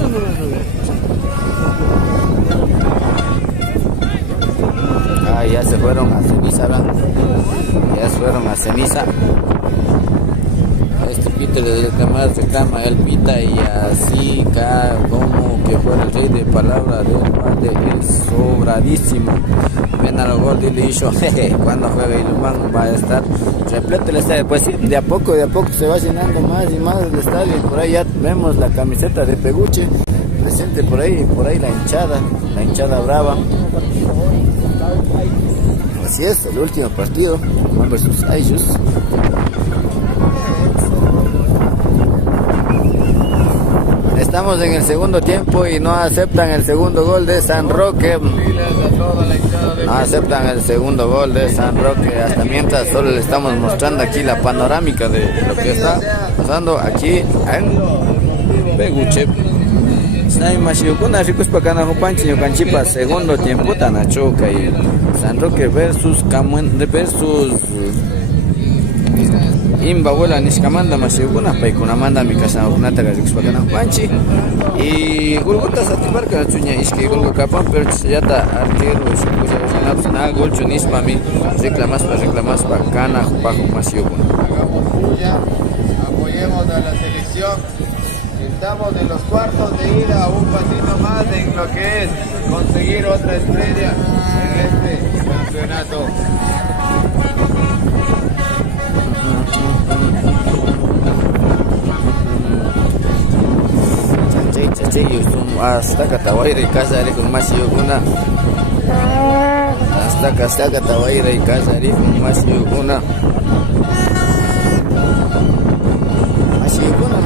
Ya se fueron a ceniza, ¿verdad? Ya se fueron a ceniza. Este Peter desde el cámara reclama, él pita y así como que fuera el rey de palabra del padre, es sobradísimo. Ven a los gol, dile Isho, cuando juegue Ilumán va a estar repleto el estadio. Pues sí, de a poco se va llenando más y más el estadio. Por ahí ya vemos la camiseta de Peguche presente por ahí la hinchada brava. Así es, el último partido, Juan versus Ayus. Estamos en el segundo tiempo y no aceptan el segundo gol de San Roque. No aceptan el segundo gol de San Roque. Hasta mientras solo le estamos mostrando aquí la panorámica de lo que está pasando aquí en Peguche. Segundo tiempo, Tanachoca y San Roque versus Imbabuela Nishkamanda Mashiguna, Paikunamanda, Mikasa Okunata, Gazixpacana Panchi, y Gulgota Satibarca, Chuña, Iski, Gulgocapan, Perchayata, Artero, Shikuja, Golcho Nispami, reclamas para Cana, Bajo Mashiguna. Apoyemos a la selección. Estamos en los cuartos de ida, un pasito más en lo que es conseguir otra estrella en este campeonato. Hasta Catahuayra y Casari con Mashiguna. Hasta Catahuayra y Casari con Mashiguna.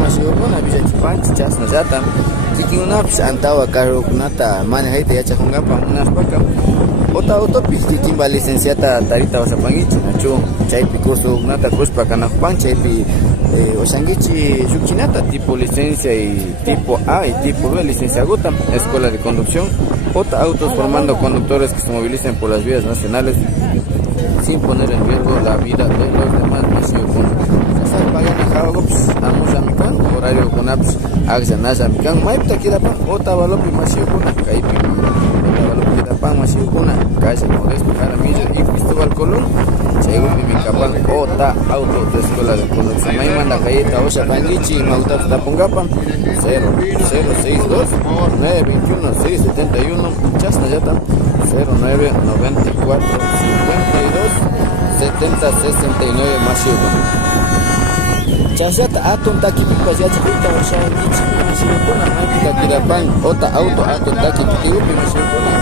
Mashiguna, Villachipanchi, Chasna Zata. Kiki una Antawa Carro Kunata, Manhaita Yachahungapa, unas pacas. Autopis Kitimba licenciata Tarita Osapangichi, Nacho, Chaipi Coso, Nata Cuspa Canapan, Chaipi Osangichi, Yuchinata, tipo licencia y tipo A y tipo B, licencia Gota, escuela de conducción. Ota Autos formando conductores que se movilicen por las vías nacionales sin poner en riesgo la vida de los demás. Horario con apps, Axanasa Mikan, Maipta Kirapan, Ota Balopi Masiokuna, Kaipi, Pan Masiokuna, Calle Modesto Jaramillo y Cristóbal Colón, según Mimicapan, Ota Auto de Escuela de Conducción. Ahí manda Cayeta Osa Pangichi, Mautap Tapungapan, 0062 921 671, Chasna Yata, 0994 52 70 69 Masiokuna. Chasata Atun Taki Pipas Yachita Oshangichi Masiokuna, Maipita Kirapan, Ota Auto Atun Taki Pipi Masiokuna,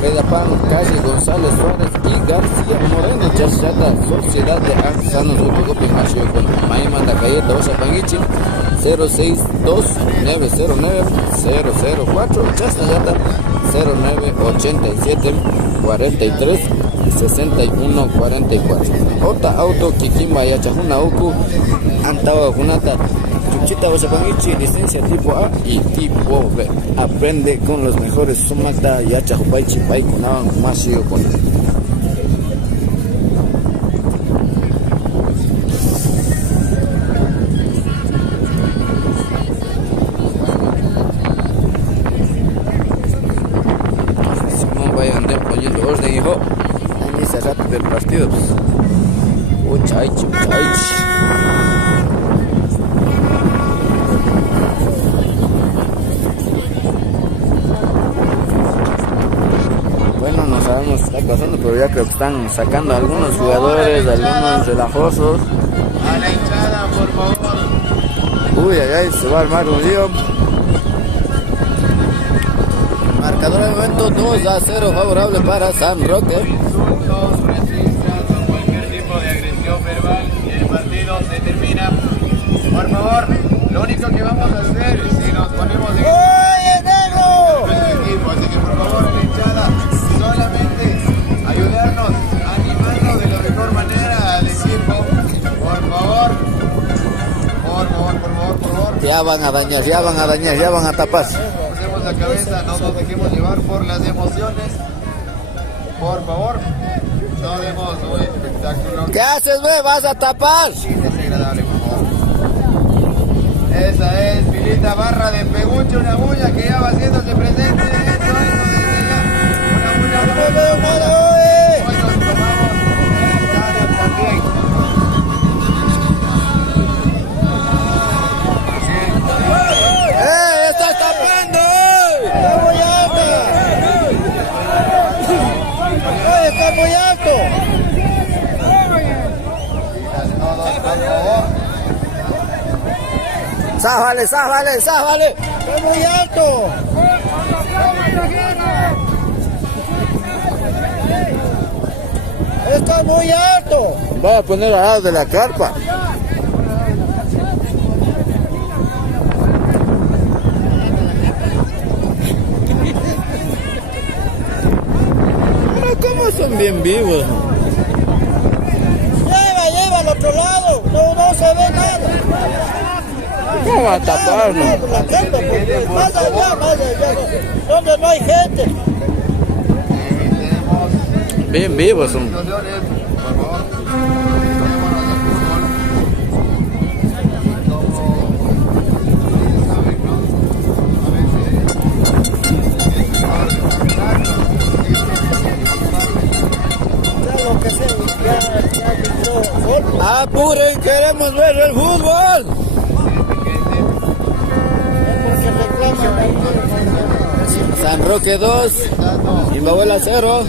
Quedapan, Calle González Suárez y García Moreno, Chasata, Sociedad de Artesanos Urugupi Masiokuna, Maimanda Cayeta Osapangichi, 062 909 004, Chasnayata, 0987 43 61 44. Ota Auto Kikimba Yachahuna Uku Antawa Junata Chuchita Osapangichi, licencia tipo A y tipo B. Aprende con los mejores. Sumacta, Yacha, Jupaichi, Paikunaban, Masio, con. Simón vayan de poniendo orden, hijo. Ahí ese rato del partido. Uchaichi, uchaichi. Bueno, no sabemos qué está pasando, pero ya creo que están sacando a algunos jugadores, algunos relajosos. A la hinchada, por favor. Uy, ay, se va a armar un lío. Marcador de momento 2-0 favorable para San Roque. Insultos, racistas o cualquier tipo de agresión verbal y el partido se termina. Por favor, lo único que vamos a hacer si nos ponemos en ¡Oye, negro! el equipo, así que por favor, la hinchada, solamente ayudarnos, animarnos de la mejor manera al equipo. Por favor, por favor. Ya van a dañar, ya van a tapar. Pusemos la cabeza, no nos dejemos llevar por las emociones. Por favor, no demos un espectáculo ¿Qué haces, güey? ¿Vas a tapar? desagradable, por favor. Esa es Filita Barra de Peguche, una bulla que ya va haciéndose presente. Eso, una bulla. ¡No veo nada, oye! Hoy nos tomamos el estadio también. ¡Estás tapando! ¡Está muy alto! ¡Oye, está muy alto! Todos, por favor. ¡Sábale! ¡Está muy alto! ¡Está muy alto! Voy a poner al lado de la carpa. Pero cómo son bien vivos. Lleva al otro lado, no se ve nada. ¿Cómo va a taparnos? La carpa, porque más allá, donde no hay gente. Tenemos Bien vivos son. situaciones, por favor. Tomémonos el fútbol. Como saben, ¿no? A veces Ya lo que sea, ya entró gol. ¡Apuren! ¡Queremos ver el fútbol! Porque reclaman ahí. San Roque 2, Imbabuela 0.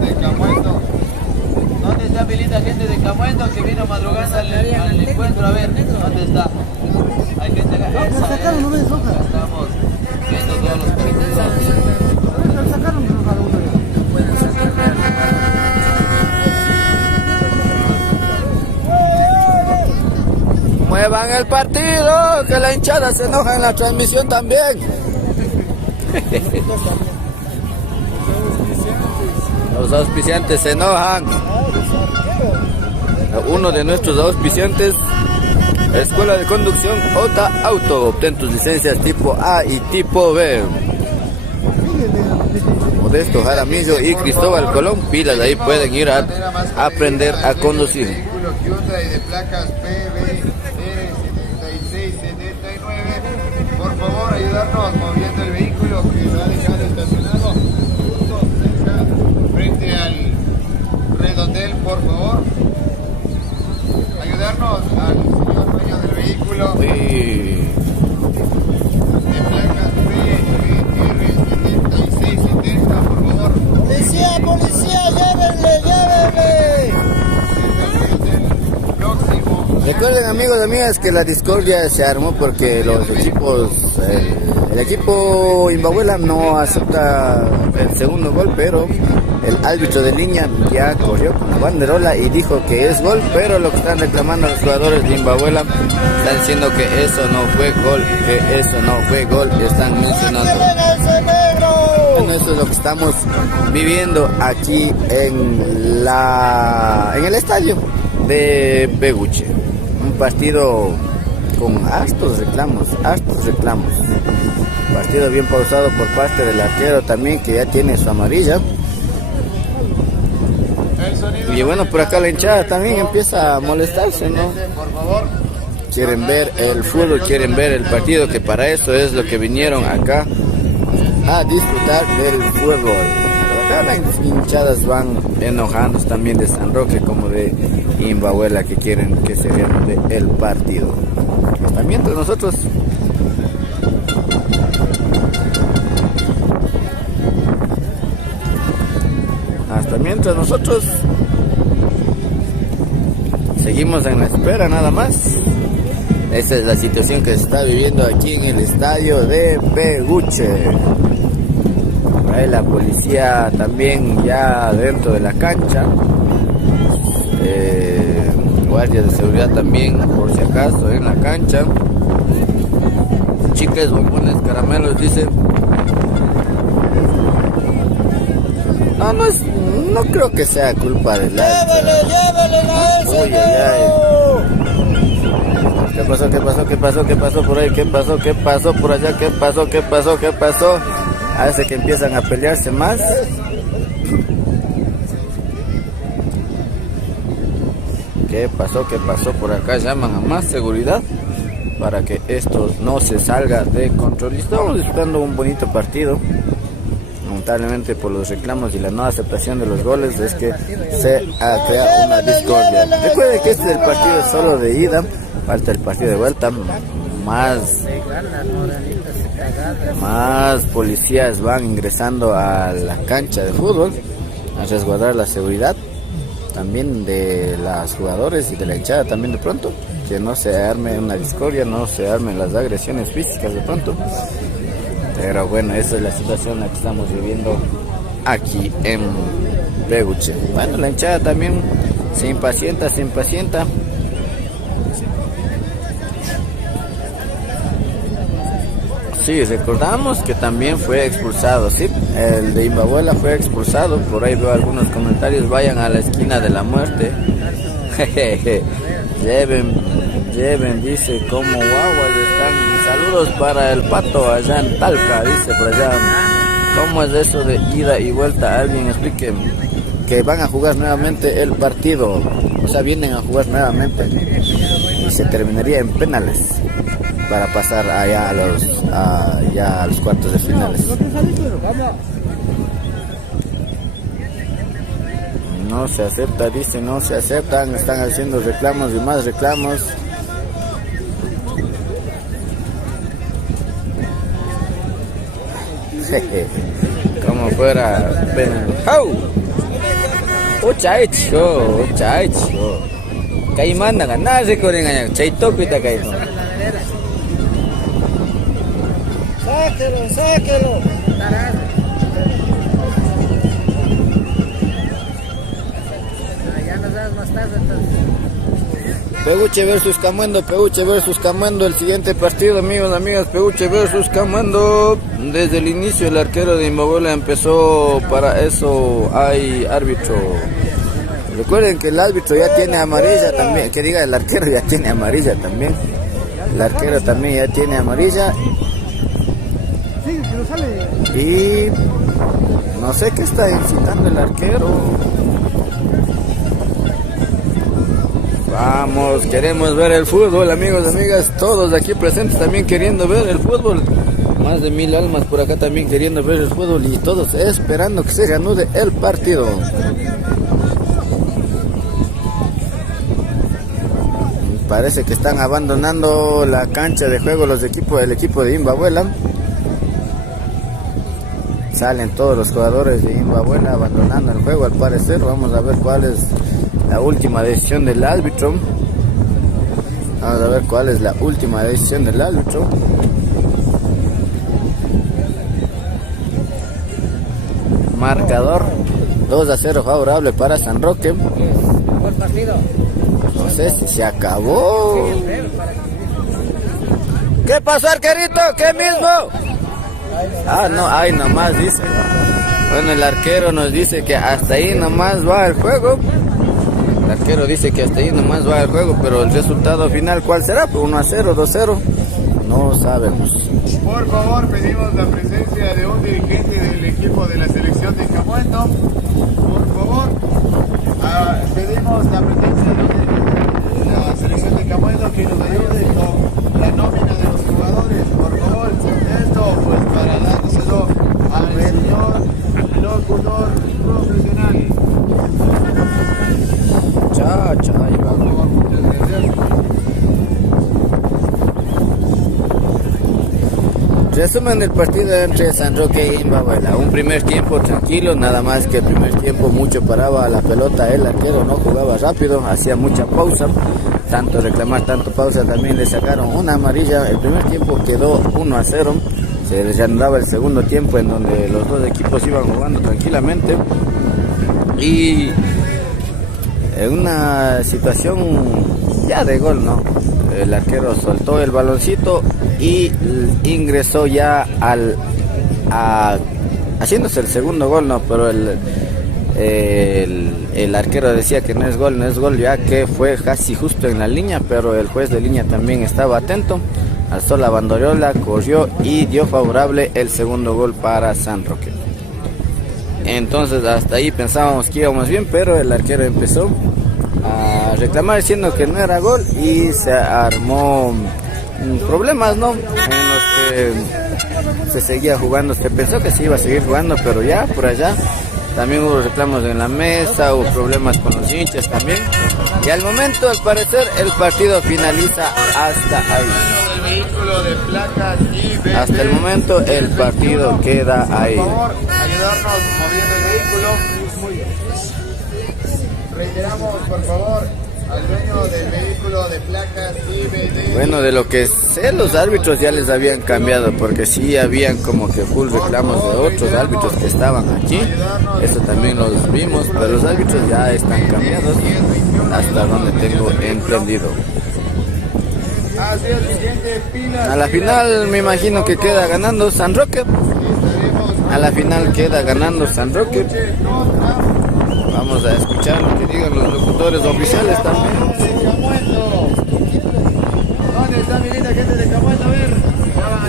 de Camuento. ¿Dónde está mi linda gente de Camuento que vino madrugando al encuentro? A ver, ¿dónde está? Hay gente acá. Estamos viendo todos los partidos. Muevan el partido, que la hinchada se enoja en la transmisión también. Los auspiciantes se enojan. Uno de nuestros auspiciantes, Escuela de Conducción OTA Auto. Obtén tus licencias tipo A y tipo B. Modesto Jaramillo y Cristóbal Colón, pilas, ahí pueden ir a aprender a conducir. Vehículo Hyundai de placas PBR7679. Por favor, ayudarnos moviendo el vehículo que lo ha dejado estacionado justo cerca, frente al redondel, por favor. Ayudarnos al señor dueño del vehículo Y de placas PBR7670, por favor. Policía, llévenle. Próximo. recuerden, amigos y amigas, que la discordia se armó porque los equipos, el equipo Imbabuela no acepta el segundo gol, pero el árbitro de línea ya corrió con la banderola y dijo que es gol, pero lo que están reclamando los jugadores de Imbabuela están diciendo que eso no fue gol, están mencionando. Bueno, eso es lo que estamos viviendo aquí en el estadio de Peguche. Un partido con hartos reclamos. Partido bien pausado por parte del arquero también, que ya tiene su amarilla. Y bueno, por acá la hinchada también empieza a molestarse, ¿no? Quieren ver el fútbol, quieren ver el partido, que para eso es lo que vinieron acá a disfrutar del fútbol. Acá las hinchadas van enojándose también de San Roque como de Imbabuela, que quieren que se reanude el partido. Hasta mientras nosotros seguimos en la espera nada más. Esa es la situación que se está viviendo aquí en el estadio de Peguche. Ahí la policía también ya dentro de la cancha. Guardias de seguridad también, por si acaso, en la cancha. Chicles, bombones, caramelos, dice. No creo que sea culpa del árbitro. ¿Qué pasó por ahí? ¿Qué pasó por allá? ¿Qué pasó? Hace que empiezan a pelearse más. ¿Qué pasó por acá? Llaman a más seguridad para que esto no se salga de control. Y estamos disfrutando un bonito partido. Lamentablemente, por los reclamos y la no aceptación de los goles, es que se ha creado una discordia. Recuerden que este es el partido solo de ida, falta el partido de vuelta. Más policías van ingresando a la cancha de fútbol a resguardar la seguridad también de los jugadores y de la hinchada también, de pronto, que no se arme una discordia, no se armen las agresiones físicas de pronto. Pero bueno, esa es la situación en la que estamos viviendo aquí en Peguche. Bueno, la hinchada también se impacienta. Sí, recordamos que también fue expulsado, sí, el de Imbabuela fue expulsado. Por ahí veo algunos comentarios: vayan a la esquina de la muerte. Lleven, dice, como guaguas están. Saludos para el Pato allá en Talca, dice por allá. ¿Cómo es eso de ida y vuelta? Alguien explique. Que van a jugar nuevamente el partido, o sea, vienen a jugar nuevamente y se terminaría en penales para pasar allá a los cuartos de finales. No se acepta, dice, no se aceptan, están haciendo reclamos y más reclamos. Como fuera Uchacho Caimán nada se corren allá, Chaitoco y Tacaito. Sáquelo. Peguche versus Camuendo, el siguiente partido, amigos, amigas. Peguche versus Camuendo. Desde el inicio el arquero de Imbabuela empezó, para eso hay árbitro. Recuerden que el árbitro ya tiene amarilla también, que diga el arquero ya tiene amarilla también. El arquero también ya tiene amarilla. Y no sé qué está incitando el arquero. Vamos, queremos ver el fútbol, amigos, amigas, todos aquí presentes también queriendo ver el fútbol. Más de 1000 almas por acá también queriendo ver el fútbol y todos esperando que se reanude el partido. Parece que están abandonando la cancha de juego el equipo de Imbabuela. Salen todos los jugadores de Imbabuela abandonando el juego, al parecer. Vamos a ver cuál es la última decisión del árbitro. Marcador 2-0 favorable para San Roque. Buen partido. No sé si se acabó. ¿Qué pasó, arquerito? ¿Qué mismo? No, ahí nomás dice. Bueno, el arquero nos dice que hasta ahí nomás va el juego. El arquero dice que hasta ahí nomás va el juego, pero el resultado final, ¿cuál será? Pues 1-0, 2-0, no sabemos. Por favor, pedimos la presencia de un dirigente del equipo de la selección de Camuendo. Por favor, pedimos la presencia de un dirigente de la selección de Camuendo que nos ayude con la nómina de los jugadores. Por favor, esto pues para dárselo al señor locutor profesional. Chao, chao, ahí vamos. Muchas gracias. Resumen del partido entre San Roque y Imbabuela. Un primer tiempo tranquilo, nada más que el primer tiempo mucho paraba la pelota, el arquero no jugaba rápido, hacía mucha pausa, tanto reclamar, tanto pausa, también le sacaron una amarilla. El primer tiempo quedó 1-0, se reanudaba el segundo tiempo en donde los dos equipos iban jugando tranquilamente y en una situación ya de gol, ¿no? El arquero soltó el baloncito y ingresó ya haciéndose el segundo gol, no, pero el arquero decía que no es gol, ya que fue casi justo en la línea, pero el juez de línea también estaba atento, alzó la banderola, corrió y dio favorable el segundo gol para San Roque. Entonces hasta ahí pensábamos que íbamos bien, pero el arquero empezó a reclamar diciendo que no era gol y se armó problemas, ¿no? En los que se seguía jugando, se pensó que se iba a seguir jugando, pero ya por allá también hubo reclamos en la mesa, hubo problemas con los hinchas también, y al momento, al parecer, el partido finaliza hasta ahí. Hasta el momento el partido queda ahí. Por favor, ayudarnos moviendo el vehículo. Reiteramos, por favor, al dueño del vehículo de placas IBD. Bueno, de lo que sé, los árbitros ya les habían cambiado, porque sí habían como que full reclamos de otros árbitros que estaban aquí. Eso también los vimos, pero los árbitros ya están cambiados, hasta donde tengo entendido. A la final me imagino que queda ganando San Roque. A la final queda ganando San Roque. Vamos a escuchar lo que digan los locutores oficiales también. ¿Dónde está mi linda gente de Camuendo? A ver.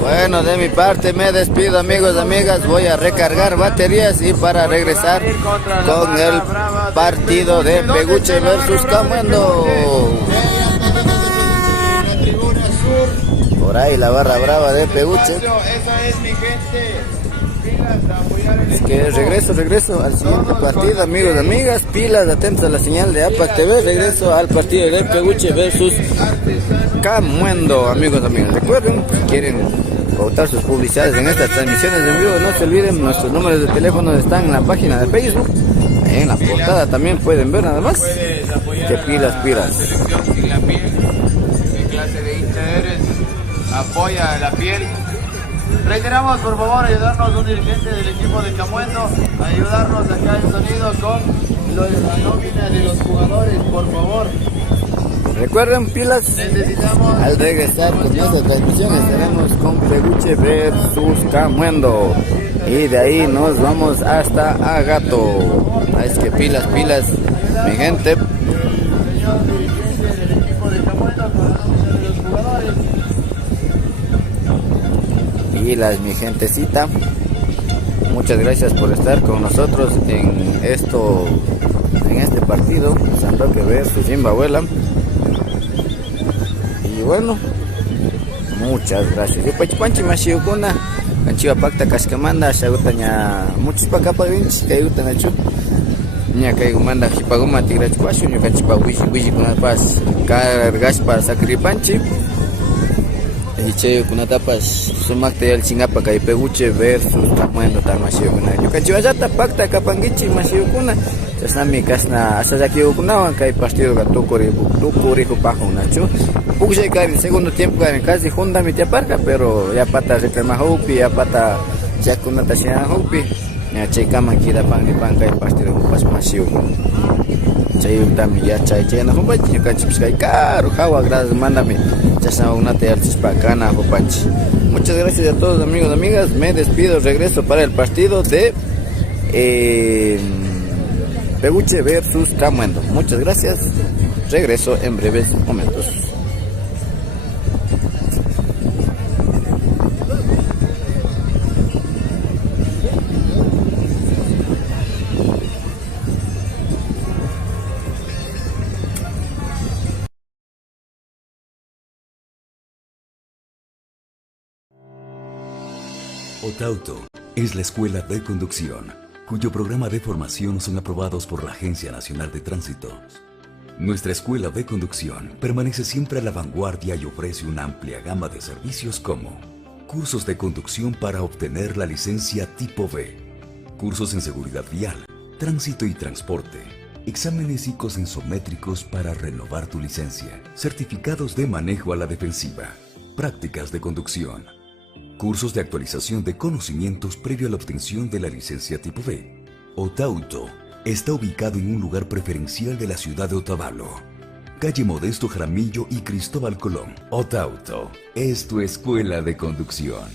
Bueno, de mi parte me despido, amigos y amigas. Voy a recargar baterías y para regresar con el partido de Peguche versus Camuendo. Por ahí la barra brava de Peguche. Esa es mi gente. Es que regreso al siguiente partido, amigos y amigas. Pilas, atentos a la señal de APAC TV. Regreso al partido de Peguche versus Camuendo, amigos y amigas. Recuerden, si quieren pautar sus publicidades en estas transmisiones en vivo, no se olviden, nuestros números de teléfono están en la página de Facebook. En la portada también pueden ver nada más. Que pilas. Selección sin la piel. ¿Qué clase de hincha eres? Apoya la piel. Reiteramos, por favor, ayudarnos un dirigente del equipo de Camuendo, ayudarnos acá en sonido con la nómina de los jugadores, por favor. Recuerden, pilas, Necesitamos. al regresar con esta transmisión estaremos con Peguche versus Camuendo. Y de ahí nos vamos hasta Agato. Es que pilas, mi gente. Señor dirigente del equipo de Camuendo con la nómina de los jugadores. Pilas, mi gentecita. Muchas gracias por estar con nosotros en este partido, San Roque versus Imbabuela. Y bueno, muchas gracias. Yo Pachipanchi Mashiukuna, Canchiva Pacta Cascamanda, Shagutanya, muchos pacapavinch, Kayuta Nachu, Nya Kaygumanda, Hipaguma, Tigrachpashu, Yukachipa, Wishi Kunapas, Cargaspa, Sacripanchi. Hiche kunatapas sumakta yal chingapa kay Peguche versus Camuendo tamashiyukuna. Yukachiwallata pacta kapangichi mashiyukuna. Chasnami kasna asayakiyukunawan kay partido ga tukurijo pajunachu. Pukshay kay segundo tiempo kay casi junta mi tiaparca, pero ya pata reclama hupi, ya pata yakunata shina hupi. Ya chekaman kida pan kay partido pas mashiyukuna. Chay también ya chay chena hupachi yukachips kay caro hawa gracias mándame. Muchas gracias a todos, amigos y amigas. Me despido, regreso para el partido de Compeguche versus Camuendo. Muchas gracias. Regreso en breves momentos. Otauto es la escuela de conducción, cuyo programa de formación son aprobados por la Agencia Nacional de Tránsito. Nuestra escuela de conducción permanece siempre a la vanguardia y ofrece una amplia gama de servicios como cursos de conducción para obtener la licencia tipo B, cursos en seguridad vial, tránsito y transporte, exámenes psicosensométricos para renovar tu licencia, certificados de manejo a la defensiva, prácticas de conducción, cursos de actualización de conocimientos previo a la obtención de la licencia tipo B. Otauto está ubicado en un lugar preferencial de la ciudad de Otavalo, calle Modesto Jaramillo y Cristóbal Colón. Otauto es tu escuela de conducción.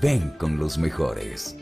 Ven con los mejores.